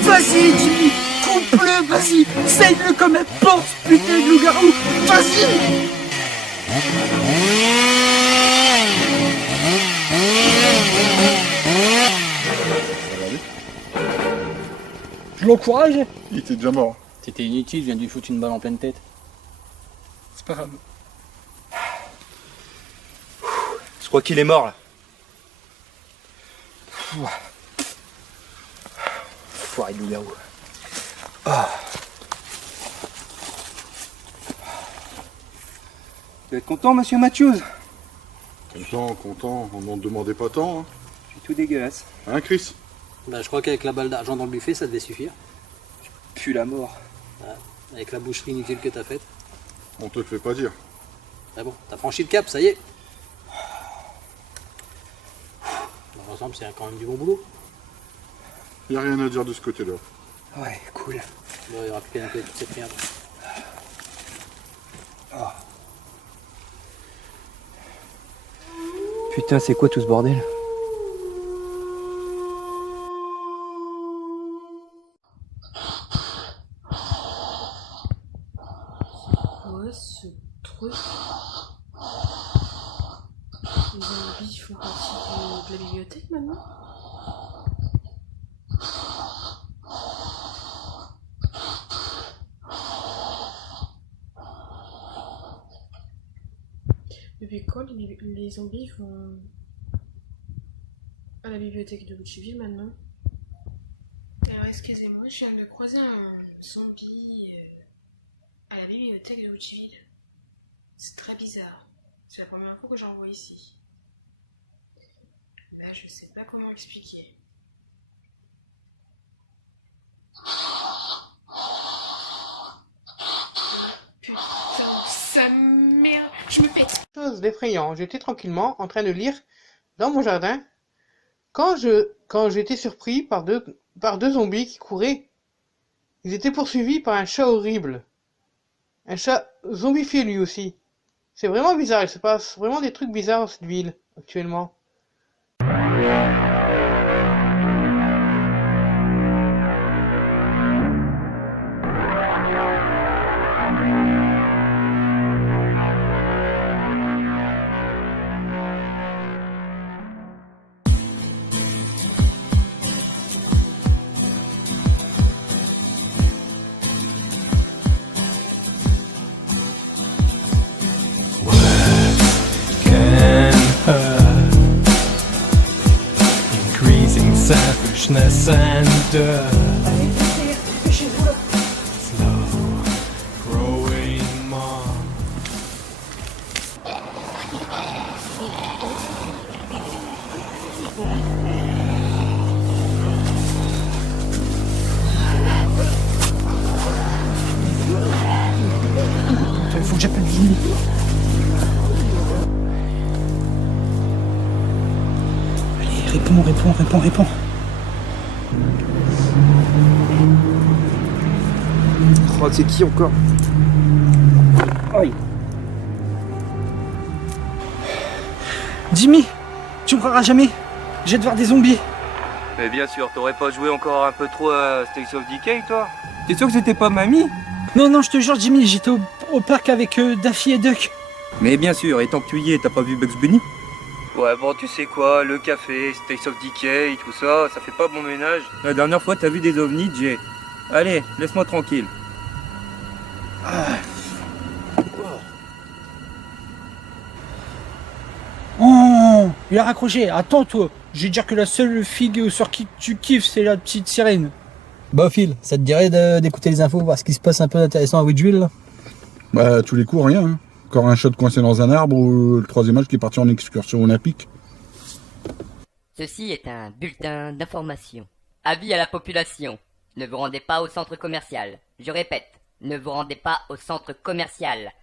Vas-y, Jimmy, coupe-le, vas-y, essaye-le comme un porte, putain de loup-garou, vas-y. Bon courage. Il était déjà mort. C'était inutile, je viens de lui foutre une balle en pleine tête. C'est pas grave. Je crois qu'il est mort là. Foiré de loup-garou. Vous êtes content, monsieur Mathieu? Content, on n'en demandait pas tant. Hein. C'est tout dégueulasse. Hein, Chris? Là, je crois qu'avec la balle d'argent dans le buffet, ça devait suffire. Puis l'amour. Ouais. Avec la bouche inutile que t'as faite. On te le fait pas dire. Ah bon, t'as franchi le cap, ça y est. Ensemble, c'est quand même du beau boulot. Il n'y a rien à dire de ce côté-là. Ouais, cool. Il aura plus qu'à nettoyer toute cette merde. Putain, c'est quoi tout ce bordel? Alors excusez-moi, je viens de croiser un zombie à la bibliothèque de Witchville. C'est très bizarre. C'est la première fois que j'en vois ici. Là, je sais pas comment expliquer. Oh, putain, sa mère, je me pète. Chose d'effrayant, j'étais tranquillement en train de lire dans mon jardin quand j'ai été surpris par deux zombies qui couraient. Ils étaient poursuivis par un chat horrible. Un chat zombifié lui aussi. C'est vraiment bizarre, il se passe vraiment des trucs bizarres dans cette ville actuellement. Savageness and growing more. Réponds. Oh, c'est qui encore? Aïe. Jimmy, tu me croiras jamais. J'ai de voir des zombies. Mais bien sûr, t'aurais pas joué encore un peu trop à State of Decay, toi? T'es sûr que c'était pas mamie? Non, je te jure, Jimmy, j'étais au parc avec Daffy et Duck. Mais bien sûr, étant que tu y es, t'as pas vu Bugs Bunny? Ouais, bon, tu sais quoi, le café, State of Decay, tout ça, ça fait pas bon ménage. La dernière fois, t'as vu des ovnis, Jay. Allez, laisse-moi tranquille. Oh, il a raccroché. Attends, toi. Je vais dire que la seule fille sur qui tu kiffes, c'est la petite sirène. Bah, Phil, ça te dirait d'écouter les infos, voir ce qui se passe un peu d'intéressant à Witchville, là? Bah, tous les coups, rien. Hein. Encore un chat coincé dans un arbre ou le troisième âge qui est parti en excursion olympique. Ceci est un bulletin d'information. Avis à la population. Ne vous rendez pas au centre commercial. Je répète, ne vous rendez pas au centre commercial.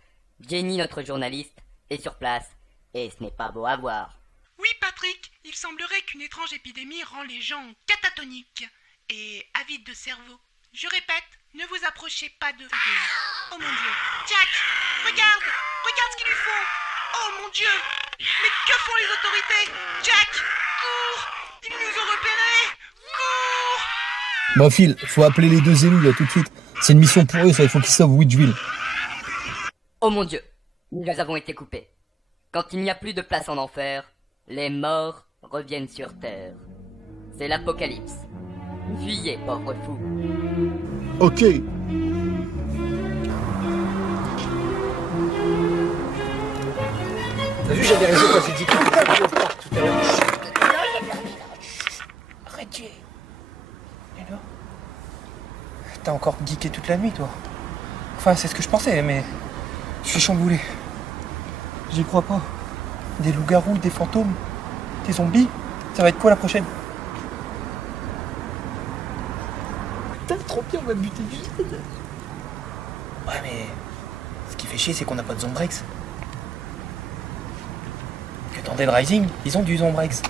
Jenny, notre journaliste, est sur place, et ce n'est pas beau à voir. Oui, Patrick, il semblerait qu'une étrange épidémie rend les gens catatoniques et avides de cerveau. Je répète, ne vous approchez pas de... Oh mon Dieu. Jack, regarde ce qu'ils lui font. Oh mon Dieu. Mais que font les autorités? Jack, cours. Ils nous ont repérés. Cours. Bon, Phil, faut appeler les deux ennemis tout de suite. C'est une mission pour eux, il faut qu'ils sauvent Witchville. Oh mon Dieu, nous avons été coupés. Quand il n'y a plus de place en enfer, les morts reviennent sur terre. C'est l'apocalypse. Fuyez, pauvre fou. Ok. T'as vu, j'avais raison quand j'ai dit Arrête. Et là t'as encore geeké toute la nuit, toi. Enfin, c'est ce que je pensais, mais je suis chamboulé. J'y crois pas. Des loups-garous, des fantômes, des zombies. Ça va être quoi la prochaine? Putain, trop bien, on va buter du speed. Ouais, mais ce qui fait chier, c'est qu'on n'a pas de Zombrex. Que dans Dead Rising, ils ont du Zombrex.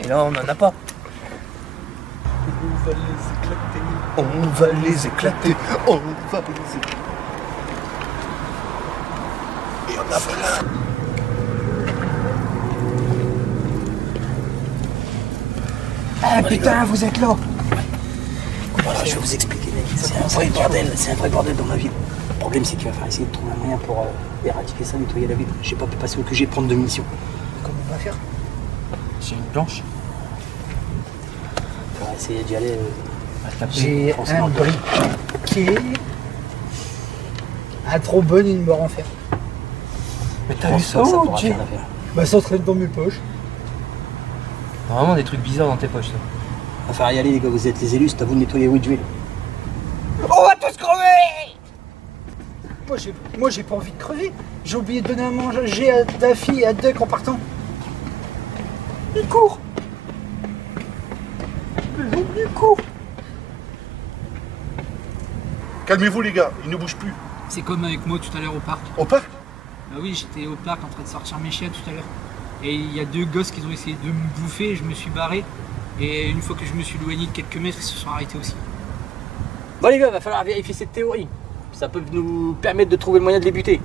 Et là, on en a pas. On va les éclater. On va les éclater. Et on a plein. Ah putain, vous êtes là. Voilà, je vous explique. C'est un vrai bordel dans ma vie. Le problème, c'est qu'il va falloir essayer de trouver un moyen pour éradiquer ça, nettoyer la ville. J'ai pas pu passer au QG prendre de munitions. Comment on va faire? J'ai une planche. On va essayer d'y aller. J'ai un briquet. Un trombone et une barre en fer. Oh, Dieu! Ça serait dans mes poches. Vraiment des trucs bizarres dans tes poches. On va faire y aller, les gars, vous êtes les élus, c'est à vous de nettoyer Witchville. On va tous crever! Moi, j'ai pas envie de crever. J'ai oublié de donner à manger à ta fille et à Duck en partant. Il court! Il court! Calmez-vous, les gars, il ne bouge plus. C'est comme avec moi tout à l'heure au parc. Au parc? Ah oui, j'étais au parc en train de sortir mes chiens tout à l'heure. Et il y a deux gosses qui ont essayé de me bouffer et je me suis barré. Et une fois que je me suis éloigné de quelques mètres, ils se sont arrêtés aussi. Bon les gars, il va falloir vérifier cette théorie. Ça peut nous permettre de trouver le moyen de les buter.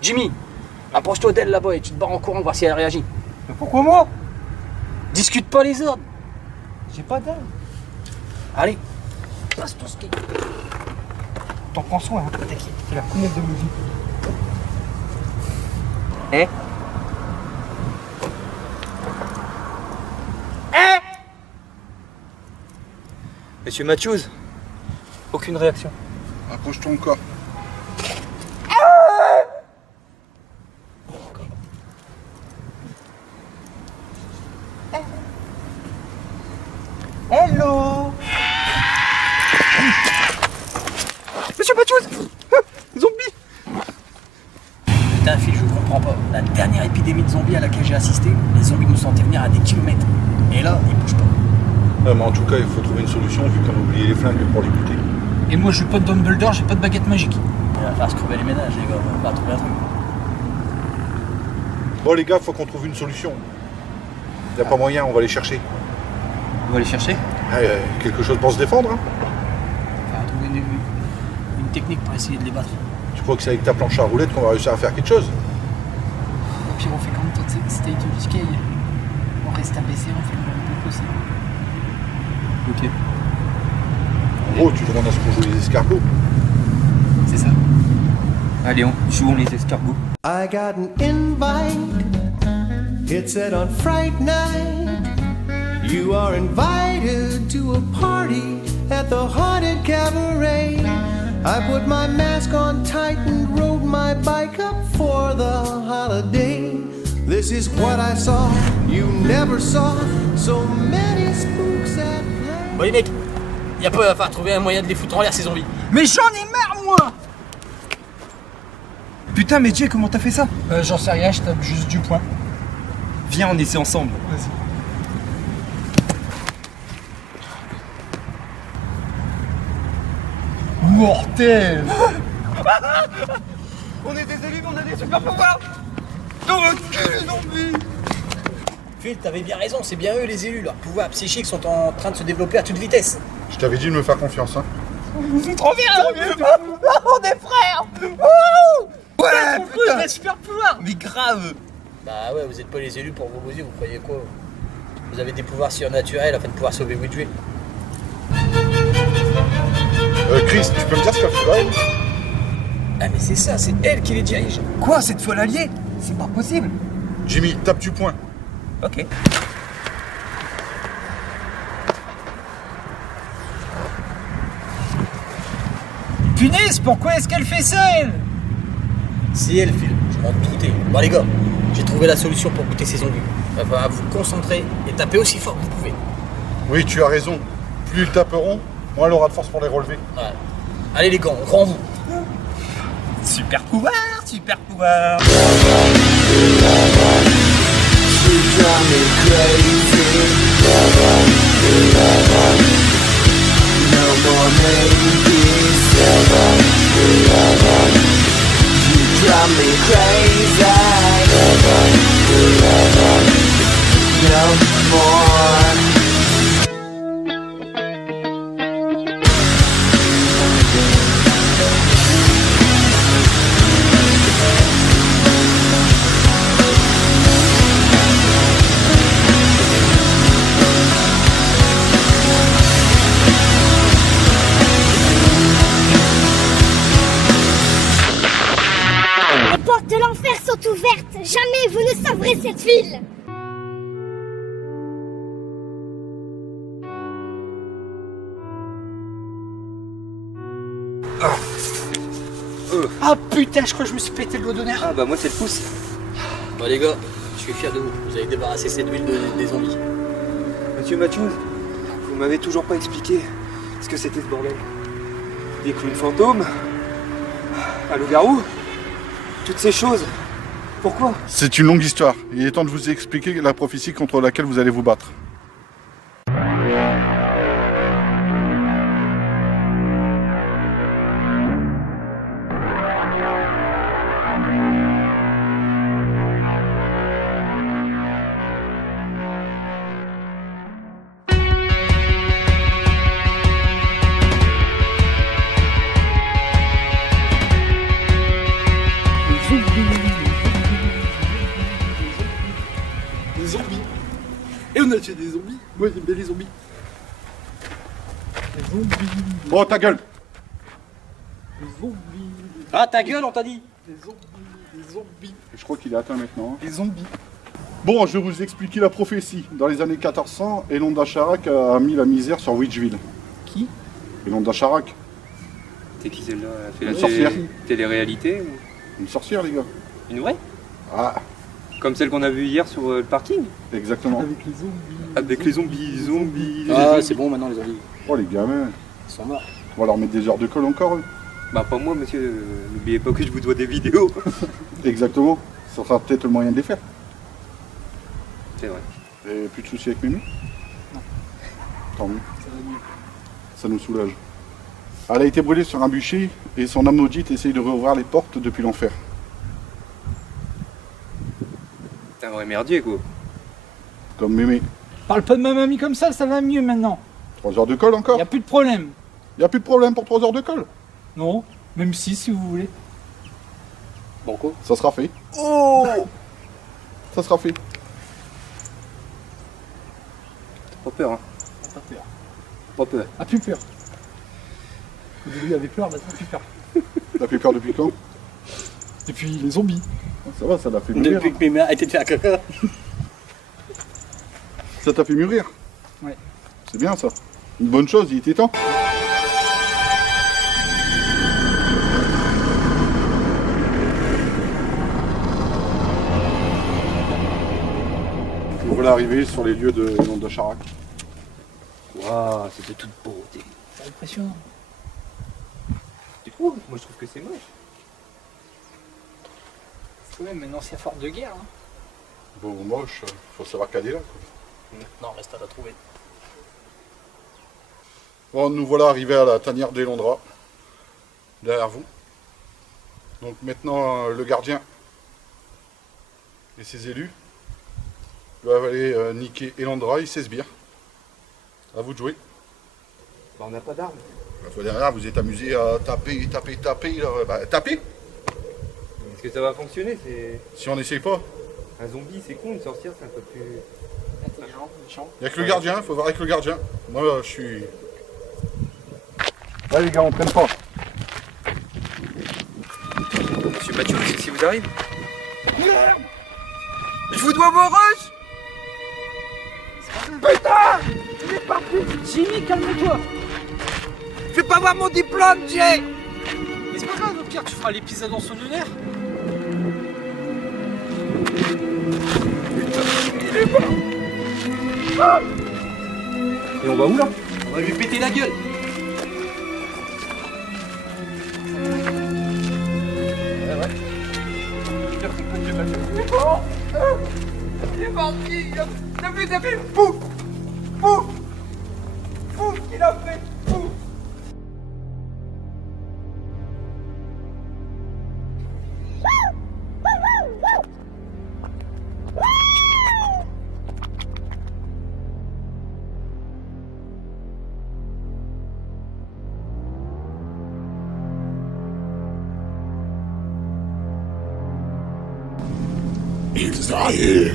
Jimmy, approche-toi d'elle là-bas et tu te barres en courant voir si elle réagit. Mais pourquoi moi? Discute pas les ordres. J'ai pas d'armes. Allez, passe ton ski. T'en prends soin, hein, peut-être qu'il a combien de musique. Hein? Monsieur Matthews, aucune réaction. Approche-toi encore. Hello. Monsieur Matthews. Zombie. Putain, fille, je comprends pas. La dernière épidémie de zombies à laquelle j'ai assisté, les zombies nous sont venir à des kilomètres. Et là, ils bougent pas. Non, mais en tout cas, il faut trouver une solution vu qu'on a oublié les flingues pour les buter. Et moi, je suis pas de Dumbledore, j'ai pas de baguette magique. On va se crever les ménages, les gars, on va trouver un truc. Bon, les gars, il faut qu'on trouve une solution. Il n'y a pas moyen, on va les chercher. On va les chercher? Quelque chose pour se défendre, hein? On va trouver une technique pour essayer de les battre. Tu crois que c'est avec ta planche à roulettes qu'on va réussir à faire quelque chose? Au pire, on fait comme State of Decay. On reste abaissé, on fait un peu plus. Ok. Oh, tu demandes à ce qu'on joue les escargots. C'est ça. Allez, jouons les escargots. I got an invite. It said on Friday night, you are invited to a party at the Haunted Cabaret. I put my mask on tight and rode my bike up for the holiday. This is what I saw, you never saw so many spooks at play. Bon les mecs, y'a pas à trouver un moyen de les foutre en l'air ces zombies. Mais j'en ai marre moi. Putain, mais Jay, comment t'as fait ça? J'en sais rien, je tape juste du poing. Viens, on essaie ensemble. Mortel. putain. On est des élus, on a des super pouvoirs. Phil, t'avais bien raison, c'est bien eux les élus, leurs pouvoirs psychiques sont en train de se développer à toute vitesse. Je t'avais dit de me faire confiance, hein. C'est trop bien. On est frères. Ouais, Putain, des super pouvoirs. Mais grave. Bah ouais, vous êtes pas les élus pour vos beaux yeux, vous croyez quoi? Vous avez des pouvoirs surnaturels afin de pouvoir sauver Witchville. Chris, tu peux me dire ce que tu dois? Ah mais c'est ça, c'est elle qui les dirige. Quoi, cette fois l'allié? C'est pas possible. Jimmy, tape du poing. Ok. Punaise, pourquoi est-ce qu'elle fait ça, elle? C'est elle, Phil. Je vais me douter. Bon les gars, j'ai trouvé la solution pour buter ces zombies. Elle va vous concentrer et taper aussi fort que vous pouvez. Oui, tu as raison. Plus ils taperont, moins elle aura de force pour les relever. Ouais. Allez les gars, on croit en vous. Super pouvoir, super pouvoir. Les portes de l'enfer sont ouvertes. Jamais vous ne sauverez cette ville. Ah putain, je crois que je me suis pété le doigt d'honneur. Ah bah moi c'est le pouce. Bon les gars, je suis fier de vous. Vous avez débarrassé cette ville des zombies. Monsieur Mathieu, vous m'avez toujours pas expliqué ce que c'était ce bordel. Des clowns fantômes, un loup-garou, toutes ces choses. Pourquoi? C'est une longue histoire. Il est temps de vous expliquer la prophétie contre laquelle vous allez vous battre. On a tué des zombies. Moi j'aime bien les zombies. Bon, ta gueule. Ah ta gueule, on t'a dit. Les zombies. Je crois qu'il est atteint maintenant. Les zombies. Bon, je vais vous expliquer la prophétie. Dans les années 1400, Elonda Charak a mis la misère sur Witchville. Qui? Elonda Charak. Et qui c'est là? Elle a fait Une la sorcière. télé-réalité? Une sorcière, les gars. C'est vrai? Ah, Comme celle qu'on a vue hier sur le parking? exactement. Avec les zombies. Ah c'est bon maintenant les zombies. Oh, les gamins. Ça va. On va leur mettre des heures de colle encore, eux. Bah pas moi monsieur, n'oubliez pas que je vous dois des vidéos. Exactement. Ça sera peut-être le moyen de les faire. C'est vrai. Et plus de soucis avec Mémé. Tant mieux. Ça nous soulage. Elle a été brûlée sur un bûcher et son âme maudite essaye de rouvrir les portes depuis l'enfer. C'est un vrai merdier quoi. Comme Mémé. Parle pas de ma mamie comme ça va mieux maintenant. 3 heures de colle encore? Y a plus de problème. Y a plus de problème pour 3 heures de colle? Non, même si vous voulez. Banco. Ça sera fait. Oh! Ça sera fait. Pas peur hein. Pas peur. Pas peur. Ah, plus peur. Lui avait peur, maintenant plus peur. T'as fait peur depuis quand? Et puis les zombies. Ça va, ça l'a fait mûrir. Depuis que mes mains étaient de faire caca. Ça t'a fait mûrir? Ouais. C'est bien ça. Une bonne chose, il était temps. Voilà arrivé sur les lieux de Elonda Charak. Waouh, c'est de toute beauté. Attention. Tu trouves? Moi je trouve que c'est moche. Ouais, maintenant c'est fort de guerre. Hein. Bon, moche, faut savoir caler là. Non, reste à la trouver. Bon, nous voilà arrivés à la tanière d'Elondra. derrière vous. Donc maintenant, le gardien et ses élus doivent aller niquer Elandra et ses sbires. À vous de jouer. On n'a pas d'armes. Il faut derrière, vous êtes amusé à taper, là. Bah, tapez. Est-ce que ça va fonctionner? Si on n'essaye pas. Un zombie, c'est con, une sorcière, c'est un peu plus... Il n'y a que le gardien, il faut voir avec le gardien. Moi, je suis... Allez les gars, on traîne pas. Monsieur Mathieu, si vous arrivez. Merde! Je fais quoi, mon rush? Putain! C'est parti! Jimmy, calme-toi! Fais pas voir mon diplôme, Jay! C'est pas grave, au pire, tu feras l'épisode en son lunaire. Et on va où là? On va lui péter la gueule. Il est parti! T'as vu, pouf! Pouf! Pouf! Il a fait pouf! Ils arrivent.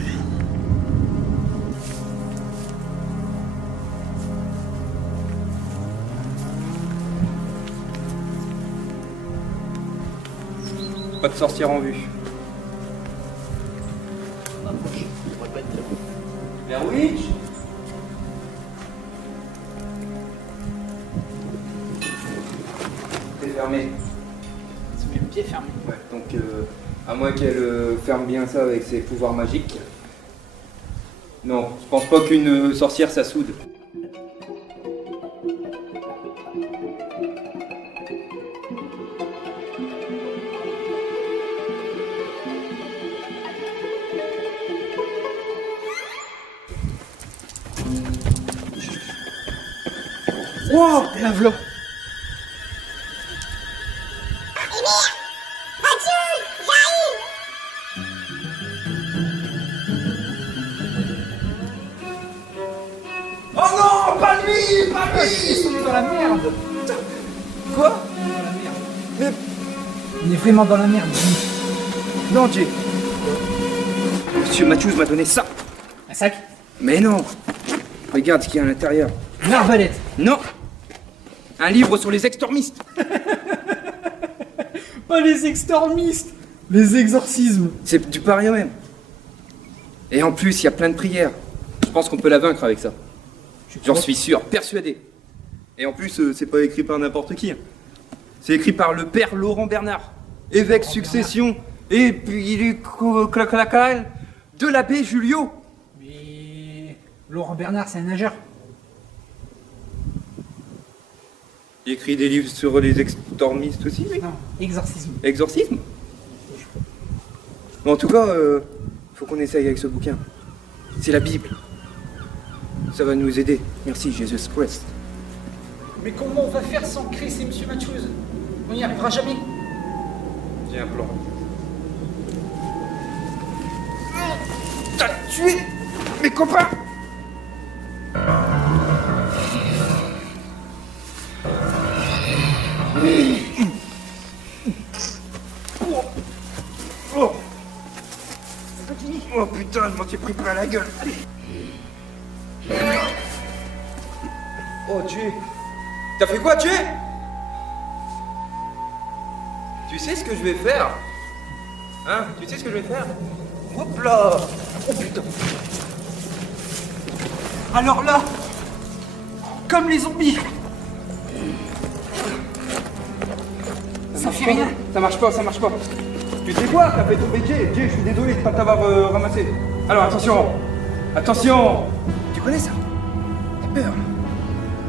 Pas de sorcière en vue. Un witch? C'est fermé. C'est le pied fermé. Donc, à moins qu'elle ferme bien ça avec ses pouvoirs magiques. Non, je pense pas qu'une sorcière ça soude. Oh, la v'là. Oh non, pas lui, pas lui. Il est dans la merde. Quoi? Il est vraiment dans la merde. Non, Jay. Monsieur Matthews m'a donné ça. Un sac? Mais non. Regarde ce qu'il y a à l'intérieur. Une arbalète. Non. Un livre sur les extormistes. Oh, les extormistes. Les exorcismes. Tu peux rien même. Et en plus, il y a plein de prières. Je pense qu'on peut la vaincre avec ça. J'en suis sûr, persuadé. Et en plus, c'est pas écrit par n'importe qui. C'est écrit par le père Laurent Bernard, évêque succession et puis de l'abbé Julio. Mais Laurent Bernard, c'est un nageur. Il écrit des livres sur les extormistes aussi. Non, exorcisme. Exorcisme? Bon, en tout cas, faut qu'on essaye avec ce bouquin. C'est la Bible. Ça va nous aider. Merci, Jésus Christ. Mais comment on va faire sans Chris et Monsieur Matthews? On n'y arrivera jamais. Viens, Laurent. T'as tué mes copains. Oh! Oh putain, je m'en suis pris plein la gueule. Oh, tu... T'as fait quoi, tu... Tu sais ce que je vais faire? Hein? Tu sais ce que je vais faire? Hop là! Oh putain! Alors là, comme les zombies. Ça fait rien. Ça marche pas, ça marche pas. Tu sais quoi? T'as fait tomber Jay. Jay, je suis désolé de pas t'avoir ramassé. Alors attention! Attention! Tu connais ça?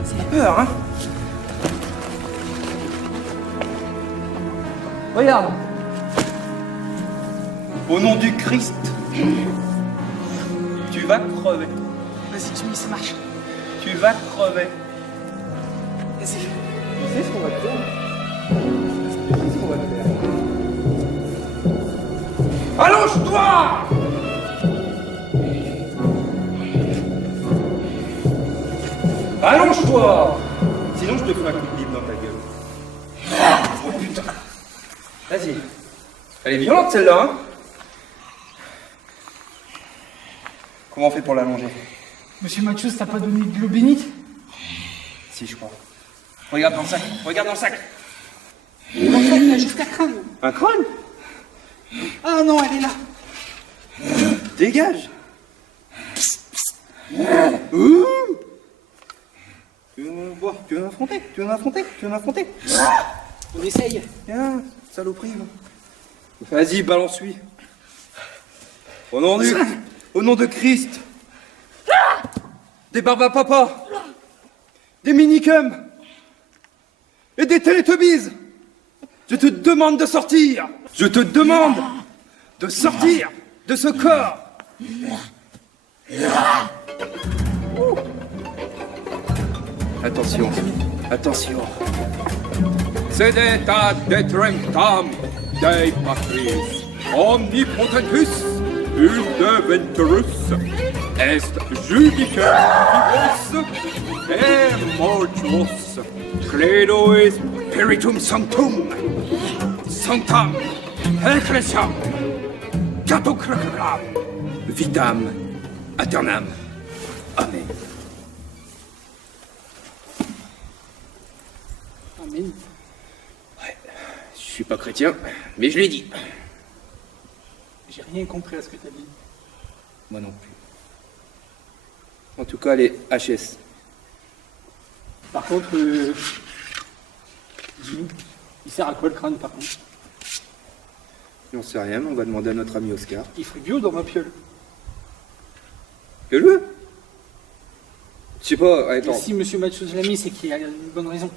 Ça fait peur, hein? Regarde. Au nom du Christ, tu vas crever. Vas-y, tu me laisses marcher. Tu vas crever. Essaye. Tu sais ce qu'on va faire? Vas-y. Elle est violente celle-là, hein? Comment on fait pour l'allonger? Monsieur Mathieu, t'as pas donné de l'eau bénite? Si, je crois. Regarde dans le sac, regarde dans le sac. Dans le sac, il y a juste un crâne. Un crâne? Ah non, elle est là. Dégage. Tu veux l'affronter? On essaye. Viens, saloperie. Vas-y, balance-lui. Au nom de Christ. Des Barbapapa. Des Minicums. Et des Teletubbies. Je te demande de sortir. Je te demande de sortir de ce corps. Attention, attention. C'est des tracts d'être infâme, des practices. Omniprotectus, Ultraventurus, Est Judicatus, et Mortus, Credo est Spiritum Sanctum, Sanctam, Ecclesiam, Catocratam, Vitam, Aeternam. Amen. Amen. Je suis pas chrétien, mais je l'ai dit. J'ai rien compris à ce que t'as dit. Moi non. En tout cas, les HS. Par contre, il sert à quoi le crâne par contre? J'en sais rien, mais on va demander à notre ami Oscar. Il fait bio dans ma piole. Fais-le. Je sais pas, allez, Et si monsieur Mathieu l'a mis, c'est qu'il a une bonne raison.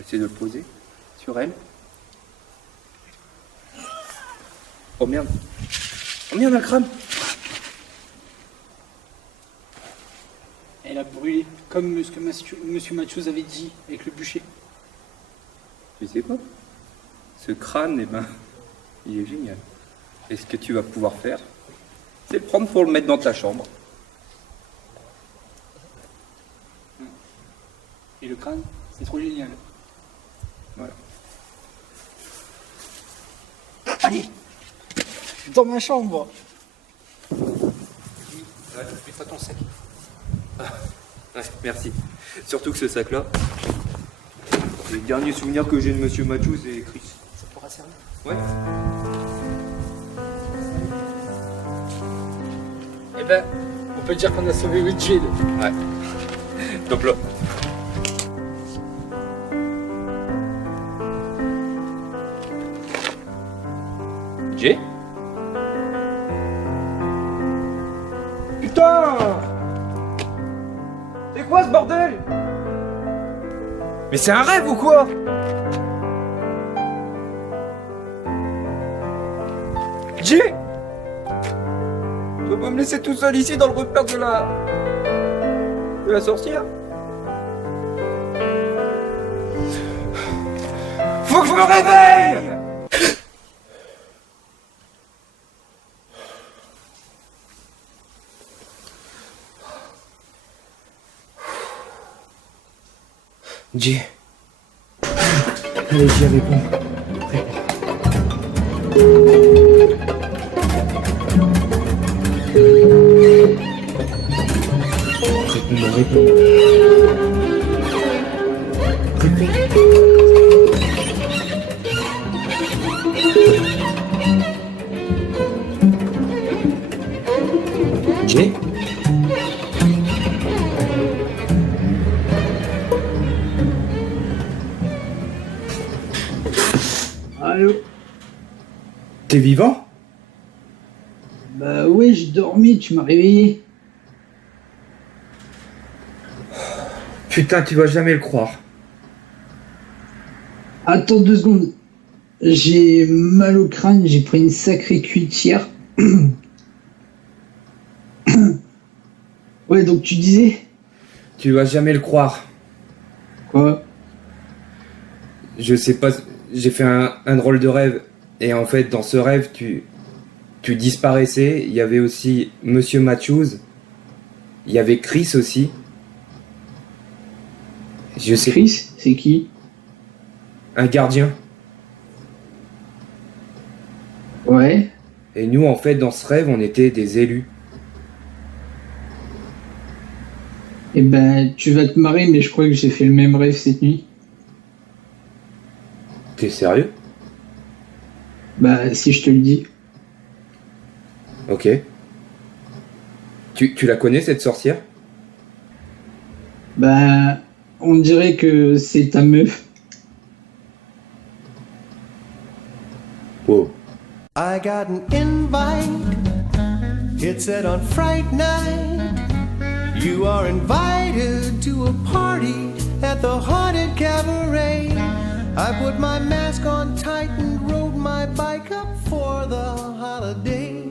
Essaye de le poser sur elle. Oh merde. Oh merde, un crâne. Elle a brûlé, comme ce que monsieur Mathieu avait dit avec le bûcher. Mais c'est bon. Ce crâne, eh ben, il est génial. Et ce que tu vas pouvoir faire, c'est le prendre pour le mettre dans ta chambre. Et le crâne, c'est trop génial. Voilà. Allez, dans ma chambre. Merci. Surtout que ce sac-là, le dernier souvenir que j'ai de Monsieur Mathieu, c'est Chris. Eh ben, on peut dire qu'on a sauvé le Jay. Ouais. Top là. Jay? Putain! C'est quoi ce bordel? Mais c'est un rêve ou quoi? Jay! Tu peux pas me laisser tout seul ici dans le repère de la sorcière? Faut que je me réveille! Jay. Allô? T'es vivant? Bah oui, j'ai dormi, tu m'as réveillé. Putain, tu vas jamais le croire. Attends 2 secondes. J'ai mal au crâne, j'ai pris une sacrée cuitière. Ouais, donc tu disais? Tu vas jamais le croire. Quoi? Je sais pas, j'ai fait un drôle de rêve. Et en fait, dans ce rêve, tu disparaissais. Il y avait aussi Monsieur Matthews. Il y avait Chris aussi. Je sais. Chris, c'est qui? un gardien. Ouais. Et nous, en fait, dans ce rêve, on était des élus. Eh ben, tu vas te marrer, mais je crois que j'ai fait le même rêve cette nuit. T'es sérieux? Bah, si je te le dis. Ok. Tu la connais, cette sorcière? Bah, on dirait que c'est ta meuf. Oh. I got an invite. It said on Fright Night, you are invited to a party at the Haunted Cabaret. I put my mask on tight and rode my bike up for the holiday.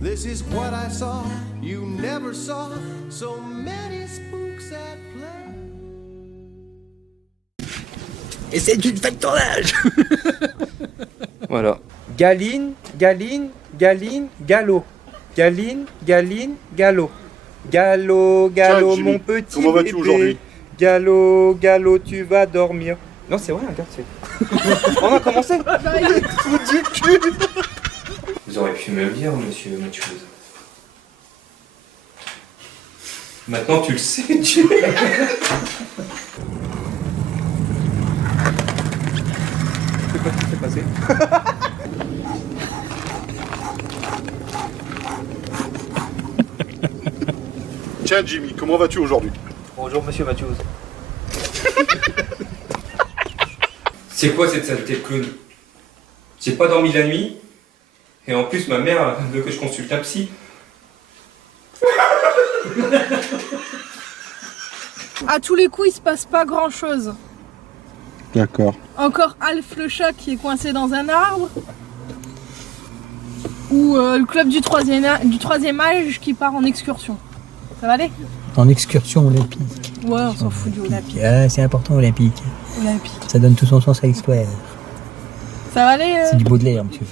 This is what I saw, you never saw so many spooks at play. Et c'est une fête de tournage. Voilà. Galine, Galine, Galine, Gallo. Galine, Galine, Gallo. Gallo, Gallo, Tiens, Jimmy, mon petit comment vas-tu aujourd'hui bébé. Gallo, Gallo, tu vas dormir. Non, c'est vrai, regarde, c'est... On va commencer. Vous dites plus. Vous auriez pu me le dire, monsieur Mathieu. Maintenant, tu le sais. C'est passé. Tiens Jimmy, comment vas-tu aujourd'hui? Bonjour monsieur Mathieu. C'est quoi cette saleté de clown? J'ai pas dormi la nuit. Et en plus ma mère veut que je consulte un psy. À tous les coups, il se passe pas grand chose. D'accord. Encore Alf le chat qui est coincé dans un arbre. Ou le club du troisième âge qui part en excursion. Ça va aller? En excursion olympique. Ouais, on s'en fout du olympique. Ah, c'est important, olympique. Olympique. Ça donne tout son sens à l'histoire. Ça va aller? C'est du Baudelaire, monsieur.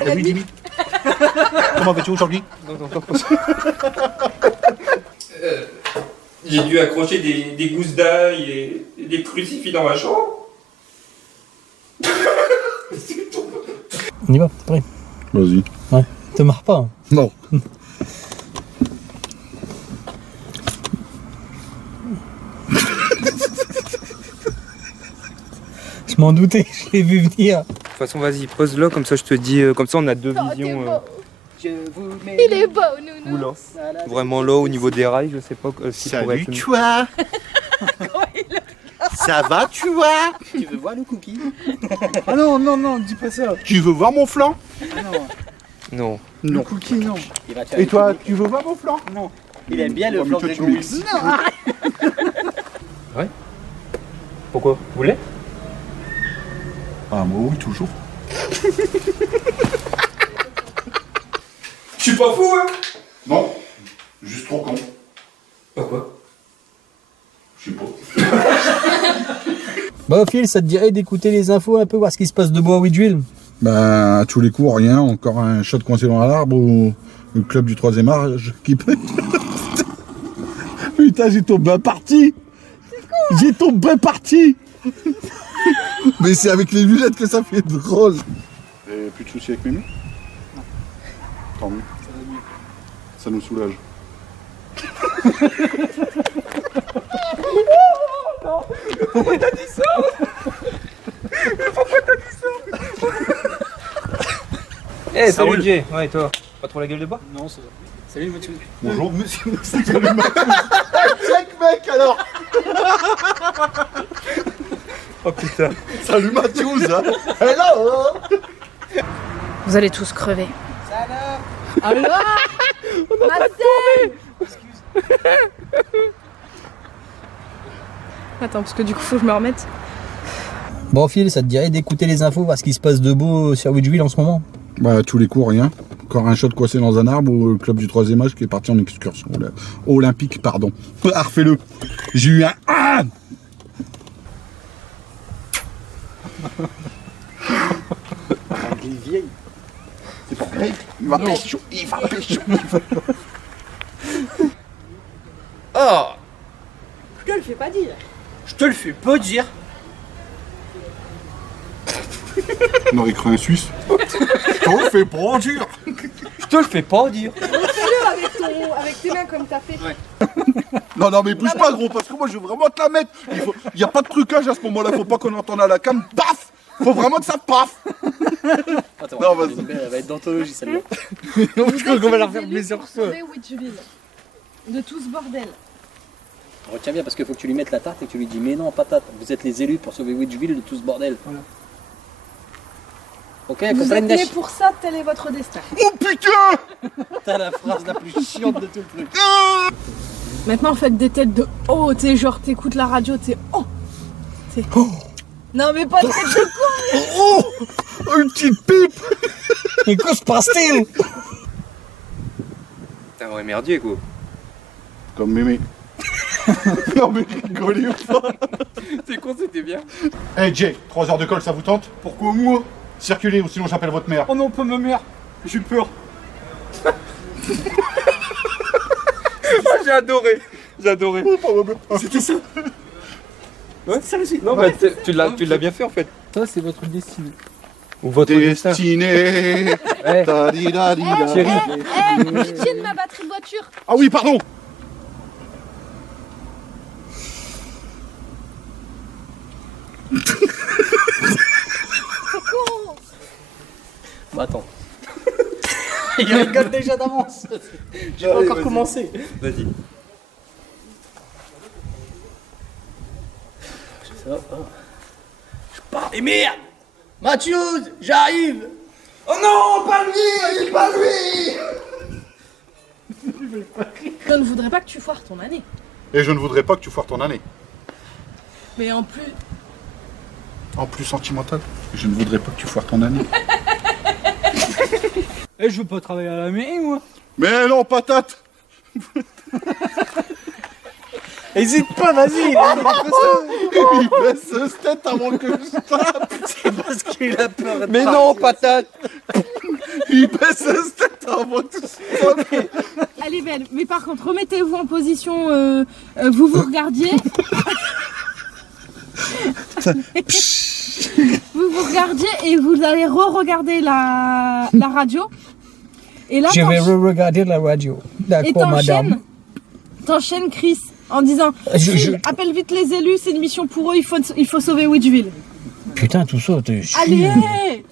Salut Jimmy. Comment vas-tu aujourd'hui? J'ai dû accrocher des gousses d'ail et des crucifix dans ma chambre. On y va, prêt? Vas-y. Ouais, te marre pas. Hein. Non. Je m'en doutais, je l'ai vu venir. De toute façon, vas-y, pose-le, comme ça je te dis, comme ça on a deux visions. Il est beau, nous. Oula. Vraiment là, au niveau des rails, je sais pas ce qui pourrait être. toi. Ça va, tu vois? Tu veux voir le cookie? Ah non, non, non, dis pas ça. Tu veux voir mon flanc? Non. Non. Cookie, non. Et toi, tu veux voir mon flanc? Non. Il aime bien le flanc de Louis. Ouais. Pourquoi? Vous voulez? Ah moi oui, toujours. Je suis pas fou, hein? Bon, juste trop con. Pourquoi? Je sais pas. Bon, Phil, ça te dirait d'écouter les infos un peu, voir ce qui se passe de bois à Whiteville? Ben, à tous les coups, rien. Encore un chat coincé dans l'arbre ou le club du troisième âge qui peut. Putain, j'ai tombé un parti. J'ai tombé un parti. Mais c'est avec les lunettes que ça fait drôle. Et plus de soucis avec mes mains? Tant mieux. Ça nous soulage. Pourquoi t'as dit ça? Mais pourquoi t'as dit ça? Eh, salut Jay. Ouais, et toi? Pas trop la gueule de bois? Non, c'est... Salut monsieur. Bonjour monsieur. Check mec alors. Oh putain. Salut Mathieu, hein. Hello. Vous allez tous crever. Alors Attends, parce que du coup, faut que je me remette. Bon, Phil, ça te dirait d'écouter les infos, voir ce qui se passe de beau sur Whiteville en ce moment? Bah, à tous les coups, rien. Encore un chat coincé dans un arbre ou le club du troisième âge qui est parti en excursion. Olympique, pardon. Ah, refais-le. J'ai eu un... Ah Il est vieille. Il va pécho. Il va pécho. Oh! Je te le fais pas dire. Je te le fais pas dire. On aurait cru un Suisse. Je te le fais pas dire. Je te le fais pas dire. Non, non, mais bouge pas, gros, parce que moi, je veux vraiment te la mettre. Il y a pas de trucage à ce moment-là. Faut pas qu'on entende à la cam. Paf! Faut vraiment que ça paf! Attends, Non, vas-y. elle va être d'anthologie celle-là. On va leur faire plaisir. Sauver Witchville de tout ce bordel. Retiens bien parce qu'il faut que tu lui mettes la tarte et que tu lui dis mais non patate, vous êtes les élus pour sauver Witchville de tout ce bordel. Ok, Vous êtes nés pour ça, tel est votre destin. Oh putain! T'as la phrase la plus chiante de tout le truc. Maintenant faites des têtes de oh, t'es genre t'écoutes la radio, t'es oh. Non mais pas Oh! Une petite pipe! Et quoi se passe-t-il? Ah ouais, merdier, quoi. Comme mémé. Non, mais rigolez pas! C'est con, c'était bien. Hey Jay, 3 heures de colle, ça vous tente? Pourquoi moi? Circulez ou sinon j'appelle votre mère. Oh non, pas ma mère. J'ai peur. Oh, j'ai adoré. J'ai adoré. C'était ça. Ouais, ça aussi. Non, bah, tu l'as bien fait en fait. Ça, c'est votre destinée. Ou votre Destiné. Ouais. Ta-di-da-di-da. Chérie. je tiens ma batterie de voiture. Ah oui, pardon! Bah attends. Il rigole déjà d'avance. J'ai pas encore commencé. Vas-y. Et merde! Mathieu, j'arrive! Oh non, pas lui! Pas lui! Je ne voudrais pas que tu foires ton année. Et je ne voudrais pas que tu foires ton année. Mais en plus, En plus sentimental. Je ne voudrais pas que tu foires ton année. Et je veux pas travailler à la mairie, moi. Mais non, patate! Hésite pas, vas-y. Il baisse sa tête avant que je tape! C'est parce qu'il a peur de Mais non, patate. Il baisse sa tête avant que je tape! Alibel, mais par contre, remettez-vous en position, vous vous regardiez. Vous vous regardiez et vous allez re-regarder la radio. Et là, Je vais regarder la radio. D'accord, madame. T'enchaînes Chris en disant appelle vite les élus, c'est une mission pour eux, il faut sauver Witchville. Putain, tout ça, je suis... Allez.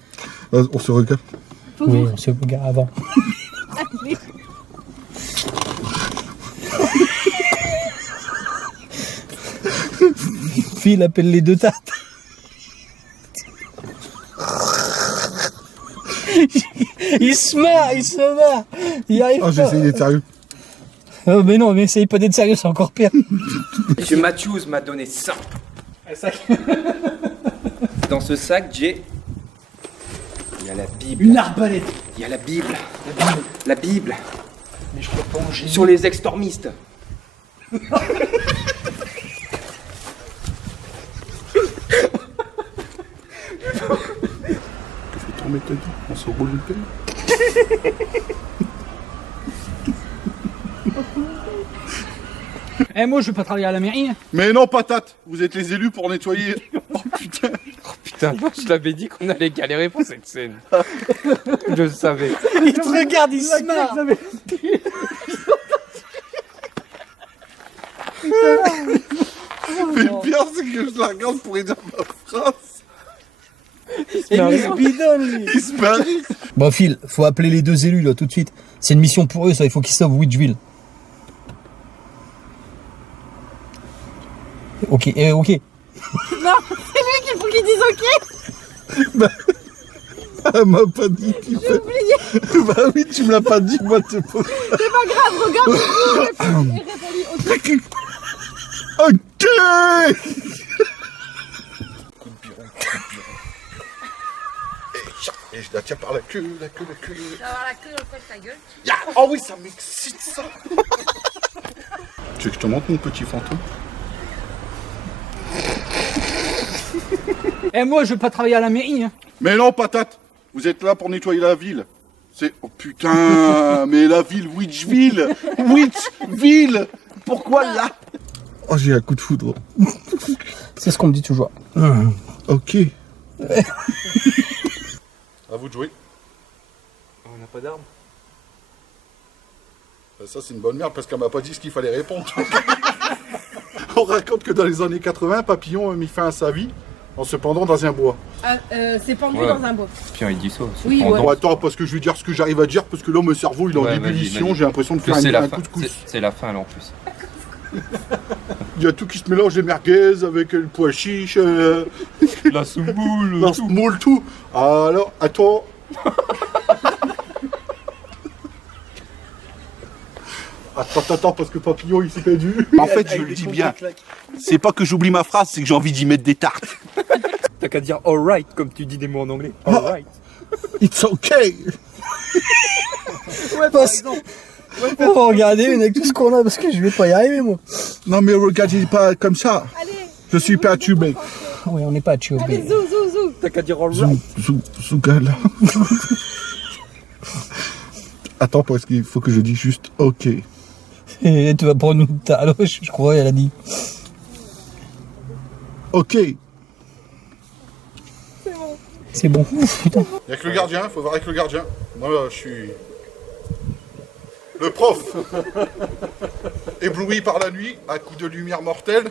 On se regarde. Oui, on se regarde avant. Phil appelle les deux tartes. Il se marre, il se marre. Il arrive pas. J'ai essayé d'être sérieux. Mais non, mais essaye pas d'être sérieux, c'est encore pire. Monsieur Matthews m'a donné ça. Dans ce sac, j'ai... Il y a la Bible. Une arbalète. Il y a la Bible. La Bible. Sur les extremistes. On s'en roule pas. Eh, moi, je veux pas travailler à la mairie. Mais non, patate! Vous êtes les élus pour nettoyer. Oh putain! Putain, je l'avais dit qu'on allait galérer pour cette scène. Je le savais. Il te regarde, il se marre. Mais le pire, c'est que je la regarde pour y dire ma phrase. Et lui, il se bidonne, lui. Il se marie. Bon, Phil, faut appeler les deux élus, là, tout de suite. C'est une mission pour eux, ça, il faut qu'ils sauvent Witchville. Ok, ok. Non, c'est vrai qu'il faut qu'ils disent ok. Elle m'a pas dit qu'il fait. Bah oui, tu me l'as pas dit, moi te pose. C'est pas grave, regarde. Ok. Et je la tiens par la queue, la queue. D'avoir la queue dans le fond de ta gueule. Oh oui, ça m'excite ça. Tu veux que je te montre mon petit fantôme? Eh, moi, je veux pas travailler à la mairie. Mais non, patate. Vous êtes là pour nettoyer la ville. C'est... Oh putain, mais la ville, Witchville. Witchville. Pourquoi là? Oh, j'ai un coup de foudre. C'est ce qu'on me dit toujours. Ok. À vous de jouer. On n'a pas d'armes. Ça, c'est une bonne merde parce qu'elle m'a pas dit ce qu'il fallait répondre. On raconte que dans les années 80, Papillon a mis fin à sa vie en se pendant dans un bois. C'est pendu dans un bois. Tiens, il dit ça. Oui, Bon, attends, parce que je vais dire ce que j'arrive à dire, parce que là, mon cerveau, il est en ébullition, j'ai l'impression de faire un couscous. C'est la fin, là, en plus. Il y a tout qui se mélange, les merguez avec le pois chiche, la semoule, tout. Alors, attends. Attends, parce que Papillon, il s'est perdu. En fait, je le dis bien. C'est pas que j'oublie ma phrase, c'est que j'ai envie d'y mettre des tartes. T'as qu'à dire alright, comme tu dis des mots en anglais. Alright. It's okay. On va regarder avec tout ce qu'on a, parce que je vais pas y arriver, moi. Non, mais regardez pas comme ça. Je suis perturbé. Oui, on n'est pas turbé. T'as qu'à dire alright. Zougal. Attends, parce qu'il faut que je dise juste ok. Et tu vas prendre une taloche, je crois, elle a dit. Ok. C'est bon. Putain. Avec le gardien, faut voir avec le gardien. Moi, je suis le prof. Ébloui par la nuit, à coups de lumière mortelle.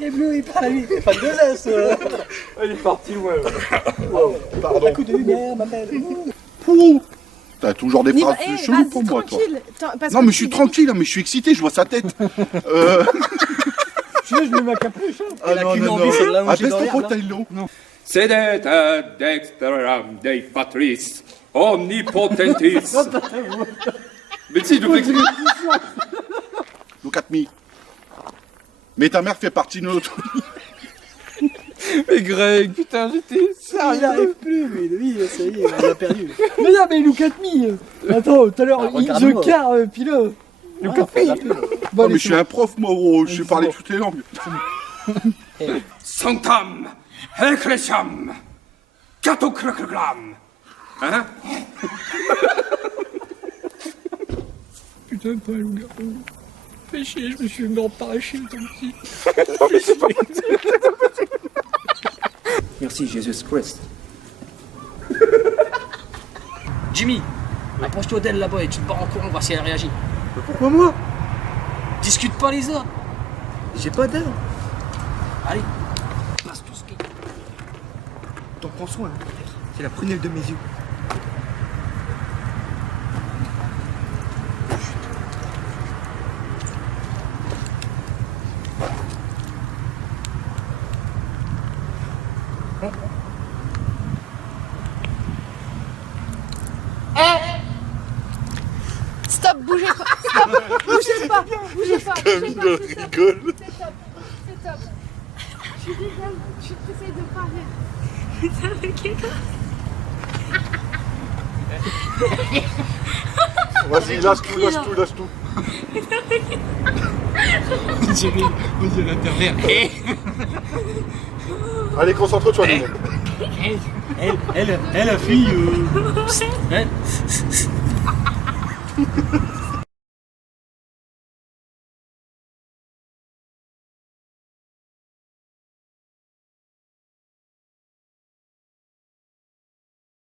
Ébloui par la nuit. Pas deux S. Il est parti, ouais. Pardon. Un coup de lumière, ma belle. T'as toujours des phrases cheloues pour moi, toi. Non, mais je suis tranquille, mais je suis excité, je vois sa tête. Je mets ma capuche. Ah non, non, non. Appelle ton pote Taïlon. Sedete dexteram Dei Patris, omnipotentis. Mais si, je fais que... Mon 4000. Mais ta mère fait partie de notre... Mais Greg, putain, j'étais... Ah, il arrive plus, lui, ça y est, on l'a perdu. Mais non, mais Lucas Demi. Attends, tout à l'heure, The Car, puis là... Non, mais je suis un prof, moi, gros. Je sais parler toutes les langues. Sanctam, Ecclesiam, Catocroclam. Hein? Putain, fais chier, je me suis mort par un chien tout petit. Merci Jésus Christ. Jimmy, approche-toi d'elle là-bas et tu te barres en courant, voir si elle réagit. Pourquoi moi? Discute pas les autres. J'ai pas d'heure. Allez, passe tout ce qui. T'en prends soin. C'est la prunelle de mes yeux. Stop, bougez pas. Bougez pas, bougez pas. Camille rigole. Je suis désolée, j'essaie de parler. Putain, ok. Vas-y, lâche tout, lâche tout, lâche tout. On dirait un pervers. Allez, concentre-toi, Néné. Elle, la fille.